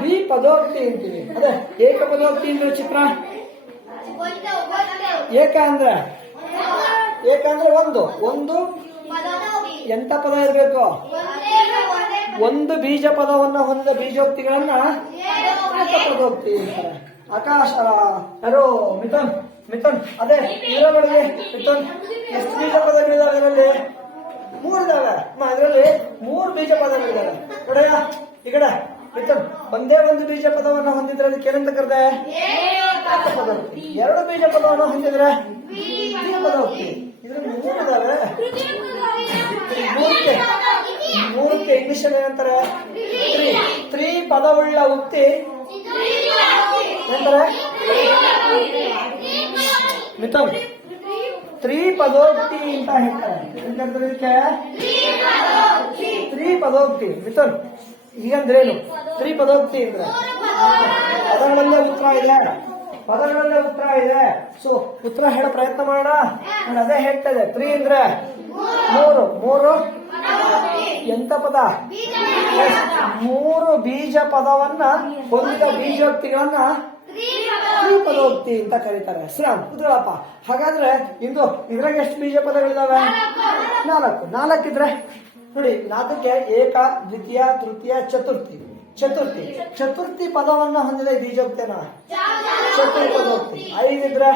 ದ್ವಿಪದೋಕ್ತಿ ಅಂತೀವಿ. ಅದೇ ಏಕ ಪದೋಕ್ತಿ ಅಂದ್ರೆ ಚಿತ್ರ. ಏಕ ಅಂದ್ರೆ ಒಂದು ಎಂತ ಪದ ಇರಬೇಕು? ಒಂದು ಬೀಜ ಪದವನ್ನ ಹೊಂದಿದ ಬೀಜೋಕ್ತಿಗಳನ್ನ ಏಕಪದೋಕ್ತಿ ಅಂತಾರೆ. ಆಕಾಶ ಯಾರು? ಮಿಥುನ್ ಅದೇ ಇದರೊಳಗೆ ಮಿಥುನ್ ಎಷ್ಟು ಬೀಜ ಪದಗಳಿದಾವೆ? ಇದರಲ್ಲಿ 3 ಇದಾವೆ. ಇದರಲ್ಲಿ 3 ಬೀಜ ಪದಗಳಿದಾವೆ. ನೋಡಯ್ಯ ಈ ಕಡೆ ಮಿಥುನ್, ಒಂದೇ ಒಂದು ಬೀಜ ಪದವನ್ನು ಹೊಂದಿದ್ರೆ ಅದಕ್ಕೆ ಏನಂತ ಕರೆದೆ? ಏಕಪದೋಕ್ತಿ. ಎರಡು ಬೀಜ ಪದವನ್ನು ಹೊಂದಿದ್ರೆ ದ್ವಿಪದೋಕ್ತಿ. ಇದ್ರಲ್ಲಿ ಮೂರು ಇದಾವೆ. ಮೂರಕ್ಕೆ ಇಂಗ್ಲಿಷ್ ಅಲ್ಲಿ ಏನಂತಾರೆ? ತ್ರೀ ಪದವುಳ್ಳ ಉಕ್ತಿ ಏನಂತಾರೆ? ಮಿಥುನ್, ತ್ರಿಪದೋಕ್ತಿ ಅಂತ ಹೇಳ್ತಾರೆ. ಇದಕ್ಕೆ ತ್ರಿಪದೋಕ್ತಿ. ಮಿಥುನ್, ಈಗಂದ್ರೇನು ತ್ರಿಪದೋಕ್ತಿ ಅಂದ್ರೆ? ಪದಗಳಲ್ಲೇ ಉತ್ತರ ಇದೆ, ಪದಗಳಲ್ಲೇ ಉತ್ತರ ಇದೆ. ಸೊ ಉತ್ತರ ಹೇಳೋ ಪ್ರಯತ್ನ ಮಾಡೋಣ. ನಾನು ಅದೇ ಹೇಳ್ತಾ ಇದೆ. ತ್ರೀ ಅಂದ್ರೆ ಮೂರು. ಮೂರು ಎಂತ ಪದ? ಮೂರು ಬೀಜ ಪದವನ್ನ ಹೊಂದಿದ ಬೀಜೋಕ್ತಿಗಳನ್ನ ತ್ರಿಪದೋಕ್ತಿ ಅಂತ ಕರೀತಾರೆ. ಶ್ರೀರಾಮ್ ಕುತ್ಕೊಳ್ಳಪ್ಪ. ಹಾಗಾದ್ರೆ ಇಂದು ಇದ್ರಾಗ ಎಷ್ಟು ಬೀಜ ಪದಗಳಿದಾವೆ? ನಾಲ್ಕಿದ್ರೆ ನೋಡಿ, ನಾಲ್ಕಕ್ಕೆ ಏಕ, ದ್ವಿತೀಯ, ತೃತೀಯ, ಚತುರ್ಥಿ. ಚತುರ್ಥಿ ಪದವನ್ನ ಹೊಂದಿದ ಬೀಜೋಕ್ತಿನ ಚತುರ್ಪದೋಕ್ತಿ. ಐದಿದ್ರೆ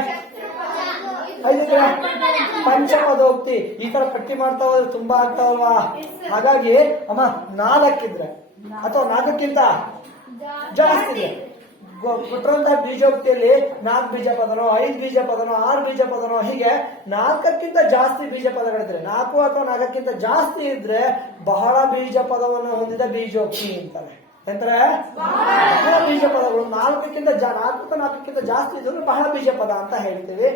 ಪಂಚಪದೋಕ್ತಿ. ಈ ತರ ಪಟ್ಟಿ ಮಾಡ್ತಾ ಹೋದ್ರೆ ತುಂಬಾ ಆಗ್ತಾವಲ್ವಾ? ಹಾಗಾಗಿ ಅಮ್ಮ ನಾಲ್ಕಿದ್ರೆ ಅಥವಾ ನಾಲ್ಕಕ್ಕಿಂತ ಜಾಸ್ತಿ ಇದೆ ಕೊಟ್ಟಿರುವಂತಹ ಬೀಜೋಕ್ತಿಯಲ್ಲಿ 4 ಬೀಜ ಪದನೋ, 5 ಬೀಜ ಪದನೋ, 6 ಬೀಜ ಪದನೋ, ಹೀಗೆ 4ಕ್ಕಿಂತ ಜಾಸ್ತಿ ಬೀಜ ಪದಗಳಿದ್ರೆ, 4 ಅಥವಾ 4ಕ್ಕಿಂತ ಜಾಸ್ತಿ ಇದ್ರೆ ಬಹಳ ಬೀಜ ಪದವನ್ನು ಹೊಂದಿದ ಬೀಜೋಕ್ತಿ ಅಂತಾರೆ. ಎಂತಾರೆ? ಬಹಳ ಬೀಜ ಪದಗಳು 4ಕ್ಕಿಂತ 4ಕ್ಕಿಂತ ಜಾಸ್ತಿ ಇದ್ರೆ ಬಹಳ ಬೀಜ ಪದ ಅಂತ ಹೇಳ್ತೀವಿ.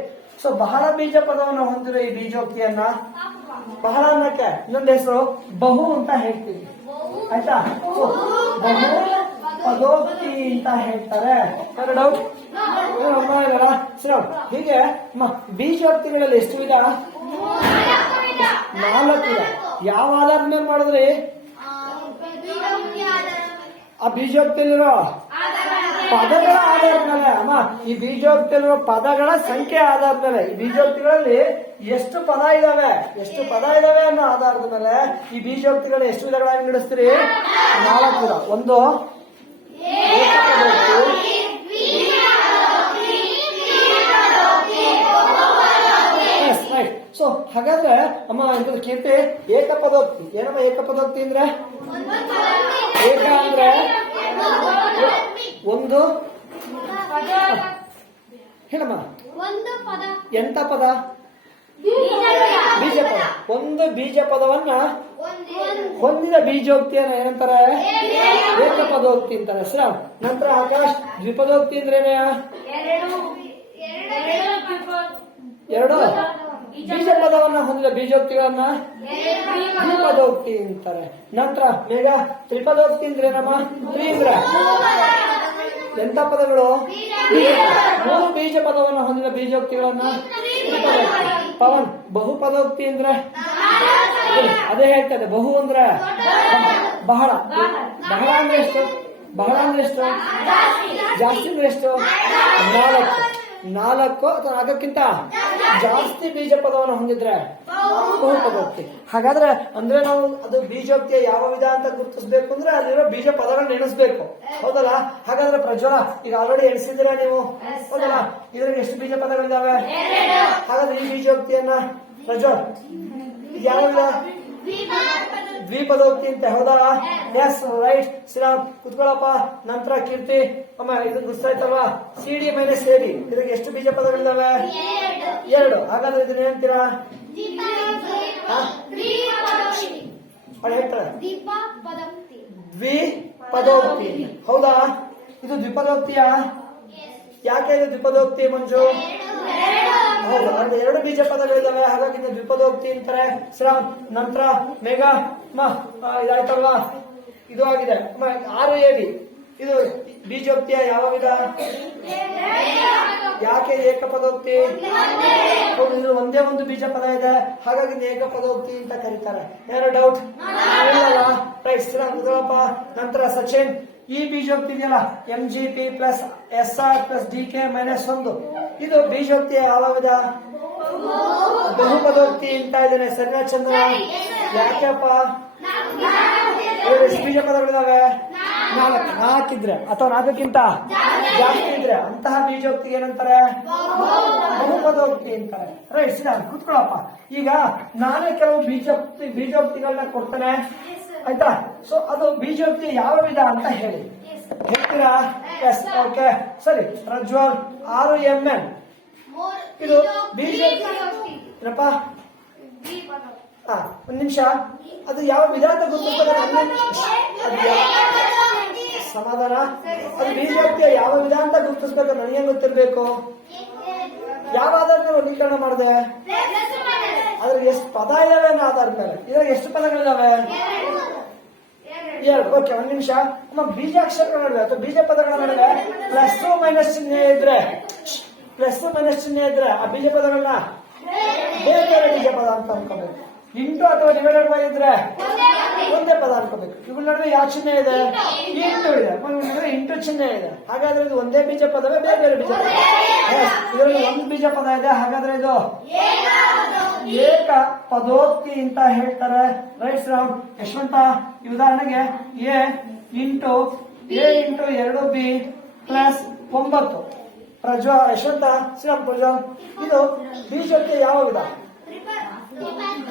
ಸೊ ಬಹಳ ಬೀಜ ಪದವನ್ನು ಹೊಂದಿರೋ ಈ ಬೀಜೋಕ್ತಿಯನ್ನ ಬಹಳ ಅನ್ನಕ್ಕೆ ಇನ್ನೊಂದು ಹೆಸರು ಬಹು ಅಂತ ಹೇಳ್ತೀವಿ. ಆಯ್ತಾ? ಬಹು ಪದೋಕ್ತಿ ಅಂತ ಹೇಳ್ತಾರೆ. ಡೌಟ್? ಹೀಗೆ ಬೀಜೋಕ್ತಿಗಳಲ್ಲಿ ಎಷ್ಟು ವಿಧ? 4 ವಿಧ. ಯಾವ ಆಧಾರದ ಮೇಲೆ ಮಾಡಿದ್ರಿ? ಆ ಬೀಜೋಕ್ತಿಯಲ್ಲಿರೋ ಪದಗಳ ಆಧಾರದ ಮೇಲೆ. ಅಮ್ಮ, ಈ ಬೀಜೋಕ್ತಿಯಲ್ಲಿರೋ ಪದಗಳ ಸಂಖ್ಯೆ ಆಧಾರದ ಮೇಲೆ, ಈ ಬೀಜೋಕ್ತಿಗಳಲ್ಲಿ ಎಷ್ಟು ಪದ ಇದಾವೆ ಅನ್ನೋ ಆಧಾರದ ಮೇಲೆ ಈ ಬೀಜೋಕ್ತಿಗಳು ಎಷ್ಟು ವಿಧಗಳಾಗಿ ನಡೆಸ್ತೀರಿ? 4 ವಿಧ. ಒಂದು ಸೊ ಹಾಗಾದ್ರೆ ಅಮ್ಮ ಕೀರ್ತಿ, ಏಕಪದೋಕ್ತಿ ಏನಮ್ಮ? ಏಕಪದೋಕ್ತಿ ಅಂದ್ರೆ ಏಕ ಅಂದ್ರೆ ಒಂದು. ಹೇಳಮ್ಮ, ಎಂತ ಪದ? ಬೀಜ ಪದ. ಒಂದು ಬೀಜ ಪದವನ್ನ ಹೊಂದಿದ ಬೀಜೋಕ್ತಿಯನ್ನ ಏನಂತಾರೆ? ಏಕಪದೋಕ್ತಿ ಅಂತಾರೆ. ಶ್ರಾವ್. ನಂತರ ಆಕಾಶ್, ದ್ವಿಪದೋಕ್ತಿ ಅಂದ್ರೇನೆ? ಎರಡು ಬೀಜ ಪದವನ್ನ ಹೊಂದಿದ ಬೀಜೋಕ್ತಿಗಳನ್ನ ದ್ವಿಪದೋಕ್ತಿ ಅಂತಾರೆ. ನಂತರ ಮೇಘ, ತ್ರಿಪದೋಕ್ತಿ ಅಂದ್ರೇನಮ್ಮ? ತ್ರಿ ಅಂದ್ರೆ ಎಂತ ಪದಗಳು? 3 ಬೀಜ ಪದವನ್ನು ಹೊಂದಿದ ಬೀಜೋಕ್ತಿಗಳನ್ನ ತ್ರಿಪದೋಕ್ತಿ. ಪವನ್, ಬಹುಪದೋಕ್ತಿ ಅಂದ್ರೆ? ಅದೇ ಹೇಳ್ತದೆ. ಬಹು ಅಂದ್ರೆ ಬಹಳ. ಬಹಳ ಅಂದ್ರೆ ಎಷ್ಟು? ಜಾಸ್ತಿ ಅಂದ್ರೆ ಎಷ್ಟು? 4 ಅಥವಾ 4ಕ್ಕಿಂತ ಜಾಸ್ತಿ ಬೀಜ ಪದವನ್ನು ಹೊಂದಿದ್ರೆ ಬಹುಪದೋಕ್ತಿ. ಹಾಗಾದ್ರೆ ಅಂದ್ರೆ ನಾವು ಅದು ಬೀಜೋಕ್ತಿಯ ಯಾವ ವಿಧ ಅಂತ ಗುರುತಿಸಬೇಕು ಅಂದ್ರೆ ಅಲ್ಲಿರೋ ಬೀಜ ಪದಗಳನ್ನ ಎಣಿಸ್ಬೇಕು. ಹೌದಲ್ಲ? ಹಾಗಾದ್ರೆ ಪ್ರಜ್ವಲ, ಈಗ ಆಲ್ರೆಡಿ ಎಣಿಸಿದ್ದೀರಾ ನೀವು? ಹೌದಲ್ಲ? ಇದ್ರಲ್ಲಿ ಎಷ್ಟು ಬೀಜ ಪದಗಳಿದಾವೆ? ಹಾಗಾದ್ರೆ ಈ ಬೀಜೋಕ್ತಿಯನ್ನ ಪ್ರಜ್ವಲ್ ಯಾವ ವಿಧ? ದ್ವಿಪದೋಕ್ತಿ ಅಂತ. ಹೌದಾ? Yes, right. ಶ್ರೀರಾಮ್ ಕುತ್ಕೊಳ್ಳಪ್ಪ. ನಂತರ ಕೀರ್ತಿ, ಅಮ್ಮ ಇದು ಗುರ್ತಾಯ್ತಲ್ವಾ? ಸಿಡಿ ಮೈನಸ್ ಎಡಿ. ಇದಕ್ಕೆ ಎಷ್ಟು ಬೀಜ ಪದಗಳಿದಾವೆ? 2. ಹಾಗಾದ್ರೆ ಇದನ್ನ ಏನಂತೀರಾ? ಹೇಳ್ತಾರೆ ದ್ವಿಪದೋಕ್ತಿ. ಹೌದಾ? ಇದು ದ್ವಿಪದೋಕ್ತಿಯ? ಯಾಕೆ ಇದು ದ್ವಿಪದೋಕ್ತಿ ಮಂಜು? ಹೌದು, ಅಂದ್ರೆ 2 ಬೀಜ ಪದಗಳಿದಾವೆ, ಹಾಗಾಗಿ ದ್ವಿಪದೋಕ್ತಿ ಅಂತಾರೆ. ಶ್ರಾಮ್. ನಂತರ ಮೇಘ, ಇದಾಯ್ತಲ್ವಾ? ಇದು ಆಗಿದೆ. 6 ಎಡಿ. ಇದು ಬೀಜೋಕ್ತಿಯ ಯಾವ ವಿಧ? ಯಾಕೆ ಏಕಪದೋಕ್ತಿ? ಇದು ಒಂದೇ ಒಂದು ಬೀಜ ಪದ ಇದೆ, ಹಾಗಾಗಿ ಏಕಪದೋಕ್ತಿ ಅಂತ ಕರೀತಾರೆ. ಏನೋ ಡೌಟ್? ರೈಟ್. ಶ್ರೀರಾಮ್ ಕುದಳಪ್ಪ. ನಂತರ ಸಚಿನ್, ಈ ಬೀಜೋಕ್ತಿ ಇದೆಯಲ್ಲ, MGP plus SR plus DK minus 1, ಇದು ಬೀಜೋಕ್ತಿಯ ಯಾವ ವಿಧ? ಬಹುಪದೋಕ್ತಿ ಅಂತ ಇದ್ದೇನೆ. ಸರಿನಾ ಚಂದ್ರ? ಯಾಕೆಪ್ಪ? ಎಷ್ಟು ಬೀಜ ಪದಗಳಿದಾವೆ? 4 ಇದ್ರೆ ಅಥವಾ 4ಕ್ಕಿಂತ ಜಾಸ್ತಿ ಇದ್ರೆ ಅಂತಹ ಬೀಜೋಕ್ತಿಗೆ ಏನಂತಾರೆ? ಬಹುಪದೋಕ್ತಿ ಅಂತಾರೆ. ರೈಟ್. ಶ್ರೀರಾಮ್ ಕೂತ್ಕೊಳ್ಳಪ್ಪ. ಈಗ ನಾನೇ ಕೆಲವು ಬೀಜೋಕ್ತಿಗಳನ್ನ ಕೊಡ್ತೇನೆ, ಆಯ್ತಾ. ಸೊ ಅದು ಬೀಜೋಕ್ತಿ ಯಾವ ವಿಧ ಅಂತ ಹೇಳಿ ಹೇಳ್ತೀರಾ? ಎಸ್, ಓಕೆ, ಸರಿ. ಪ್ರಜ್ವಲ್ 6mn ಇದು ಬೀಜೋಕ್ತಿ ಏನಪ್ಪ? ಒಂದ್ ನಿಮಿಷ, ಅದು ಯಾವ ವಿಧ ಅಂತ ಗುರುತಿಸ್ಬೇಕು. ಸಮಾಧಾನ. ಅದು ಬೀಜೋಕ್ತಿಯ ಯಾವ ವಿಧ ಅಂತ ಗುರುತಿಸ್ಬೇಕು, ನನಗೆ ಗೊತ್ತಿರ್ಬೇಕು. ಯಾವ ಆಧಾರದ ಮೇಲೆ ವರ್ಗೀಕರಣ ಮಾಡಿದೆ? ಅದ್ರ ಎಷ್ಟು ಪದ ಇದಾವೆ ಅನ್ನೋ ಆಧಾರದ ಮೇಲೆ. ಇದ್ರಾಗ ಎಷ್ಟು ಪದಗಳಿದಾವೆ? 2. ಓಕೆ, ಒಂದ್ ನಿಮಿಷ. ನಮ್ಮ ಬೀಜಾಕ್ಷರಗಳ ನಡುವೆ ಅಥವಾ ಬೀಜ ಪದಗಳ ನಡುವೆ ಪ್ಲಸ್ ಮೈನಸ್ ಚಿಹ್ನೆ ಇದ್ರೆ ಆ ಬೀಜ ಪದಗಳನ್ನ ಬೇರೆ ಬೇರೆ ಬೀಜ ಪದ ಅಂತ ಅನ್ಕೋಬೇಕು. ಇಂಟು ಅಥವಾ ಡಿವೈಡೆಡ್ ಬೈ ಇದ್ರೆ ಒಂದೇ ಪದ ಅನ್ಕೋಬೇಕು. ಇವುಗಳ ನಡುವೆ ಯಾವ ಚಿಹ್ನೆ ಇದೆ? ಇಂಟು ಇದೆ. ಇಂಟು ಚಿಹ್ನೆ ಇದೆ. ಹಾಗಾದ್ರೆ ಇದು ಒಂದೇ ಬೀಜ ಪದವೇ ಬೇರೆ ಬೇರೆ ಬೀಜ ಪದ? ಇದರಲ್ಲಿ ಒಂದು ಬೀಜ ಪದ ಇದೆ. ಹಾಗಾದ್ರೆ ಇದು ಏಕ ಪದೋಕ್ತಿ ಅಂತ ಹೇಳ್ತಾರೆ. ರೈಟ್ ಶ್ರಾಮ್. ಯಶವಂತ, ಈ ಉದಾಹರಣೆಗೆ a into 2b plus 9. Prajwal, Yashwant, Shriram, Prajwal, ಇದು ಬೀಜೋಕ್ತಿ ಯಾವ ವಿಧ?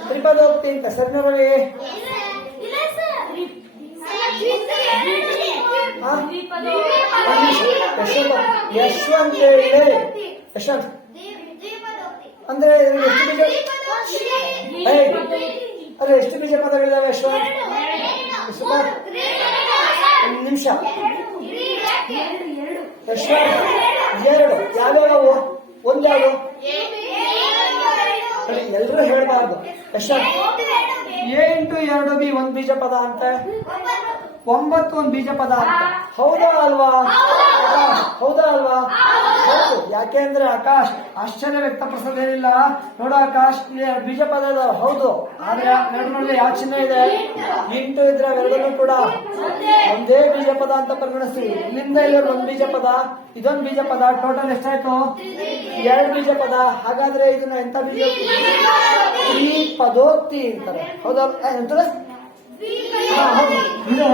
ತ್ರಿಪದೋಕ್ತಿ ಅಂತ. ಸರಿ ನೋಡಿ. ಯಶವಂತ್ ಹೇಳಿದೆ. ಯಶವಂತ್ ಅಂದ್ರೆ ಎಷ್ಟು ಬೀಜ ಪದಗಳಿದಾವೆ ಯಶವಂತ್? ಒಂದು ನಿಮಿಷ. ಯಶವಂತ್ 2 ಯಾವ್ಯಾವು? ಒಂದ್ಯಾವುದು? ಎಲ್ಲರೂ ಹೇಳಬಾರ್ದು. ಯಶವಂತ್ ಎ ಇಂಟು 2b ಒಂದ್ ಬೀಜ ಪದ ಅಂತ, 9 ಒಂದ್ ಬೀಜ ಪದ ಅಂತ. ಹೌದಾ ಅಲ್ವಾ? ಹೌದಾ ಅಲ್ವಾ? ಹೌದು. ಯಾಕೆ ಅಂದ್ರೆ ಆಕಾಶ್ ಆಶ್ಚರ್ಯ ವ್ಯಕ್ತಪಡಿಸೋದೇನಿಲ್ಲ. ನೋಡು ಆಕಾಶ್, ಬೀಜ ಪದ ಇದಾವೆ. ಹೌದು. ಆದ್ರೆ ಎರಡರಲ್ಲಿ ಯಾವ ಚಿಹ್ನೆ ಇದೆ? ಇಂಟು ಇದ್ರೆ ಎರಡನ್ನೂ ಕೂಡ ಒಂದೇ ಬೀಜ ಪದ ಅಂತ ಪರಿಗಣಿಸ್ತೀವಿ. ಇಲ್ಲಿಂದ ಇಲ್ಲೊಂದು ಒಂದ್ ಬೀಜ ಪದ, ಇದೊಂದು ಬೀಜ ಪದ. ಟೋಟಲ್ ಎಷ್ಟಾಯ್ತು? 2 ಬೀಜ ಪದ. ಹಾಗಾದ್ರೆ ಇದನ್ನ ಎಂತ ಬೀಜ? ದ್ವಿಪದೋಕ್ತಿ ಅಂತಾರೆ. ಹೌದಾ? ಎಂತದ? ಇದು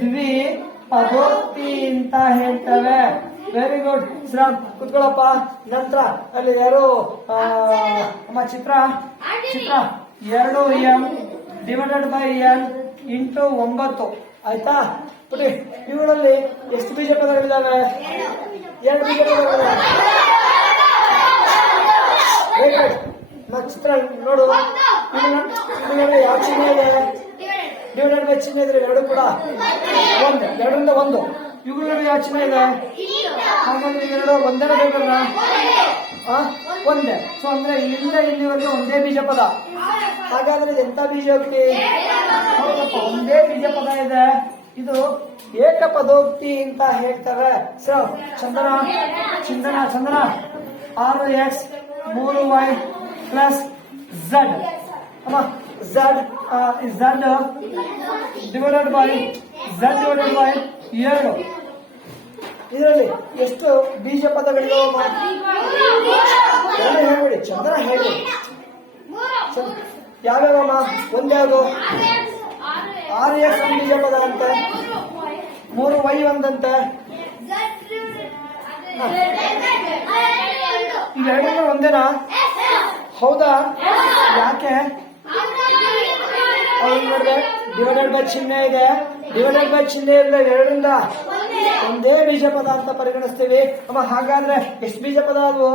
ದ್ವಿಪದೋಕ್ತಿ ಅಂತ ಹೇಳ್ತೇವೆ. Very good. ಶ್ರೀರಾಮ್, ಕುತ್ಕೊಳ್ಳಪ್ಪ. ನಂತರ ಅಲ್ಲಿ ಯಾರು ಅಮ್ಮ? ಚಿತ್ರ 2m divided by n into 9. ಆಯ್ತಾ? ನೋಡಿ, ಇವುಗಳಲ್ಲಿ ಎಷ್ಟು ಬೀಜ ಪದಗಳಿದಾವೆ? 2 ಬೀಜ ಪದಗಳಿದಾವೆ. ಚಿತ್ರ ನೋಡು. ಇವುಗಳಲ್ಲಿ ಯಾವ ಚಿಹ್ನೆ ಇದೆ? ಡಿವೈಡೆಡ್ ಬೈ ಚಿಹ್ನೆ ಇದ್ರೆ 2 ಕೂಡ 1. 2ರಿಂದ 1. ಇವುಗಳಲ್ಲಿ ಯಾವ ಚಿಹ್ನೆ ಇದೆ? ಹಾಗಾದ್ರೆ 2 ಒಂದೇ ಬೇಕಲ್ಲ? ಒಂದೇ. ಸೊ ಅಂದ್ರೆ ಇಲ್ಲಿಂದ ಇಲ್ಲಿವರೆಗೆ ಒಂದೇ ಬೀಜ ಪದ. ಹಾಗಾದ್ರೆ ಇದು ಎಂತ ಬೀಜೋಕ್ತಿ? ಹೌದಪ್ಪ, ಒಂದೇ ಬೀಜ ಪದ ಇದೆ. ಇದು ಏಕ ಪದೋಕ್ತಿ ಅಂತ ಹೇಳ್ತಾರೆ. ಸೊ ಚಂದನ 6x 3y ಪ್ಲಸ್ z. ಅಮ್ಮ, z ಡಿವೈಡೆಡ್ ಬೈ 2. ಇದರಲ್ಲಿ ಎಷ್ಟು ಬೀಜ ಪದಗಳಿದಾವಮ್ಮ? ಹೇಳ್ಬಿಡಿ. ಚಂದನ ಹೇಳಿ. ಯಾವ್ಯಾವಮ್ಮ? ಒಂದ್ಯಾವುದು? 6x ಒಂದು ಬೀಜ ಪದ ಅಂತೆ, 3y ಒಂದಂತೆ. ಇವೆರಡೂ ಒಂದೇನಾ? ಹೌದಾ? ಯಾಕೆ? ಡಿವೈಡೆಡ್ ಬೈ ಚಿಹ್ನೆ ಇದೆ. ಡಿವೈಡೆಡ್ ಬೈ ಚಿಹ್ನೆ ಇಲ್ಲ, 2ರಿಂದ ಒಂದೇ ಬೀಜ ಪದ ಅಂತ ಪರಿಗಣಿಸ್ತೀವಿ. ಅಮ್ಮ, ಹಾಗಾದ್ರೆ ಎಷ್ಟು ಬೀಜ ಪದ ಅದವು?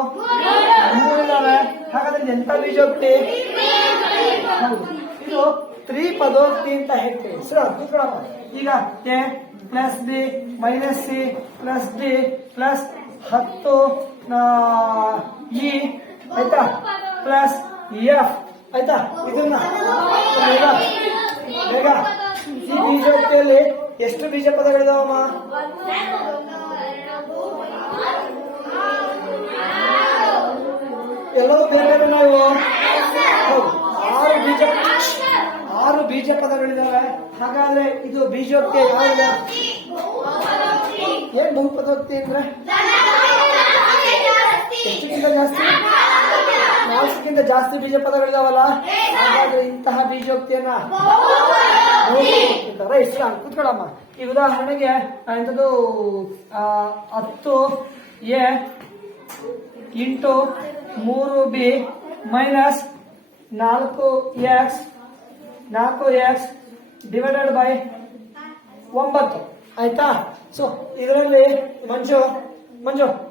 3 ಇದಾವೆ. ಹಾಗಾದ್ರೆ ಎಂತ ಬೀಜೋಕ್ತಿ? ಹೌದು, ಇದು ತ್ರಿಪದೋಕ್ತಿ ಅಂತ ಹೇಳ್ತೀವಿ. ಸರ್, ಕೂತ್ಕೊಳ್ಳಮ್ಮ. ಈಗ a plus b minus c plus d plus 10 e ಆಯ್ತಾ ಪ್ಲಸ್ f ಆಯ್ತಾ? ಇದನ್ನ ಬೇಗ ಈ ಬೀಜೋಕ್ತಿಯಲ್ಲಿ ಎಷ್ಟು ಬೀಜ ಪದಗಳಿದಾವಮ್ಮ? ಎಲ್ಲವೂ ಬೇರೆ ಬೇರೆ ನಾವು. ಹೌದು, 6 ಬೀಜ ಪದಗಳಿದಾವೆ. ಹಾಗಾದ್ರೆ ಇದು ಬೀಜೋಕ್ತಿ ಯಾವ್ದು? ಏನ್ ಬಹುಪದೋಕ್ತಿ ಅಂದ್ರೆ ಎಷ್ಟಕ್ಕಿಂತ ಜಾಸ್ತಿ? 4ಕ್ಕಿಂತ ಜಾಸ್ತಿ ಬೀಜ ಪದಗಳಿದಾವಲ್ಲ. ಹಾಗಾದ್ರೆ ಇಂತಹ ಬೀಜೋಕ್ತಿಯನ್ನ ರೈಟ್. ಕೂತ್ಕೊಳ್ಳಮ್ಮ. ಈ ಉದಾಹರಣೆಗೆ ಎಂಥದ್ದು 10a into 3b minus 4x divided by 9 ಆಯ್ತಾ. ಸೊ ಇದರಲ್ಲಿ ಮಂಜು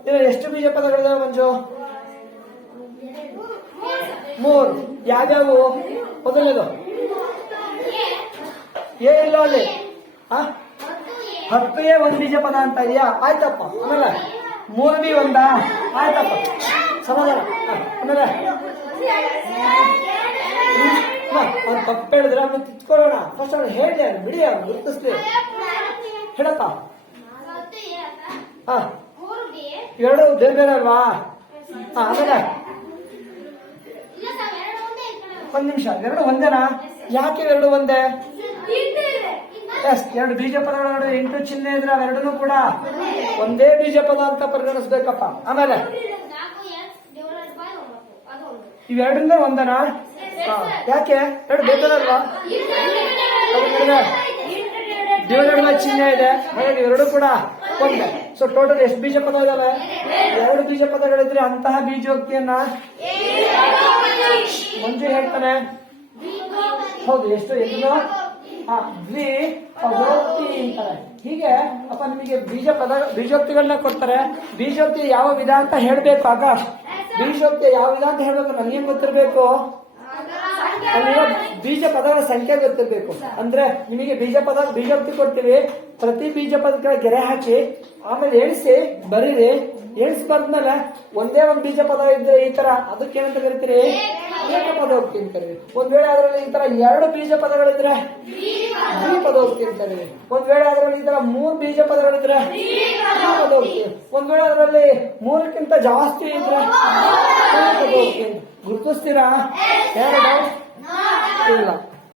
ಇದರಲ್ಲಿ ಎಷ್ಟು ಬೀಜ ಪದಗಳಿದಾವೆ ಮಂಜು? 3. ಯಾವ್ಯಾವು? ಮೊದಲನೇದು ಏ ಇಲ್ಲ ಅಲ್ಲಿ 10 ಒಂದ್ ಬೀಜ ಪದ ಅಂತ ಇದೆಯಾ? ಆಯ್ತಪ್ಪ. ಆಮೇಲೆ 3 ಒಂದಾ? ಆಯ್ತಪ್ಪ, ಸಮಾಧಾನ. ಆಮೇಲೆ ತಪ್ಪು ಹೇಳಿದ್ರೆ ಆಮೇಲೆ ತಿತ್ಕೊಳ್ಳೋಣ. ಫಸ್ಟ್ ಅವ್ರು ಹೇಳಿ ಬಿಡಿ, ಅವ್ರು ಗುರುತಿಸ್ಲಿ. ಹೇಳಪ್ಪ. 2 ಬೇರೆ ಬೇರೆ ಅಲ್ವಾ? ಆಮೇಲೆ ಒಂದ್ ನಿಮಿಷ, 2 ಒಂದೇನಾ? ಯಾಕೆ 2 ಒಂದೇ? ಎಸ್, 2 ಬೀಜ ಪದಗಳು 8 ಚಿಹ್ನೆ ಇದ್ರೆ ಅವೆರಡೂ ಕೂಡ ಒಂದೇ ಬೀಜ ಪದ ಅಂತ ಪರಿಗಣಿಸ್ಬೇಕಪ್ಪ. ಆಮೇಲೆ ಇವೆರಡರಿಂದ ಒಂದನಾ? ಯಾಕೆ? 2 ಬೇಕಲ್ವಾ? ಡಿವೈಡೆಡ್ ಬೈ ಚಿಹ್ನೆ ಇದೆ, ಹಾಗಾಗಿ ಇವೆರಡು ಕೂಡ ಒಂದೇ. ಸೊ ಟೋಟಲ್ ಎಷ್ಟು ಬೀಜ ಪದ ಇದಾವೆ? 2 ಬೀಜ ಪದಗಳಿದ್ರೆ ಅಂತಹ ಬೀಜೋಕ್ತಿಯನ್ನ ಮಂಜು ಹೇಳ್ತಾನೆ. ಹೌದು, ಎಷ್ಟು ಎಷ್ಟು ದ್ವಿಪದೋಕ್ತಿ ಅಂತಾರೆ. ಹೀಗೆ ಅಪ್ಪ ನಿಮಗೆ ಬೀಜೋಕ್ತಿಗಳನ್ನ ಕೊಡ್ತಾರೆ. ಬೀಜೋಕ್ತಿ ಯಾವ ವಿಧ ಅಂತ ಹೇಳ್ಬೇಕು. ಆಗ ಬೀಜೋಕ್ತಿ ಯಾವ ವಿಧ ಅಂತ ಹೇಳ್ಬೇಕು ನನಗೇನ್ ಗೊತ್ತಿರ್ಬೇಕು? ಅಲ್ಲಿರೋ ಬೀಜ ಪದಗಳ ಸಂಖ್ಯೆ ಗೊತ್ತಿರ್ಬೇಕು. ಅಂದ್ರೆ ನಿಮಗೆ ಬೀಜೋಕ್ತಿ ಕೊಡ್ತೀವಿ, ಪ್ರತಿ ಬೀಜ ಪದಗಳ ಗೆರೆ ಹಾಕಿ ಆಮೇಲೆ ಎಣಿಸಿ ಬರೀರಿ. ಎಣಿಸಿ ಬರ್ದ್ಮೇಲೆ ಒಂದೇ ಒಂದು ಬೀಜ ಪದ ಇದ್ರೆ ಈ ತರ ಅದಕ್ಕೆ ಏನಂತ ಕರಿತೀರಿ? ಏಕಪದೋಕ್ತಿ ಅಂತೀರಿ. ಒಂದ್ ವೇಳೆ ಅದರಲ್ಲಿ ಈ ತರ 2 ಬೀಜ ಪದಗಳಿದ್ರೆ ದ್ವಿಪದೋಕ್ತಿ ಅಂತೀರಿ. ಒಂದ್ ವೇಳೆ ಅದರಲ್ಲಿ ಈ ತರ 3 ಬೀಜ ಪದಗಳಿದ್ರೆ ದ್ವಿಪದೋಕ್ತಿ. ಒಂದ್ ವೇಳೆ ಅದರಲ್ಲಿ 3ಕ್ಕಿಂತ ಜಾಸ್ತಿ ಇದ್ರೆ ದ್ವಿಪದೋಕ್ತಿ. ಗುರುತಿಸ್ತೀರಾ? ಯಾರು ಇಲ್ಲ?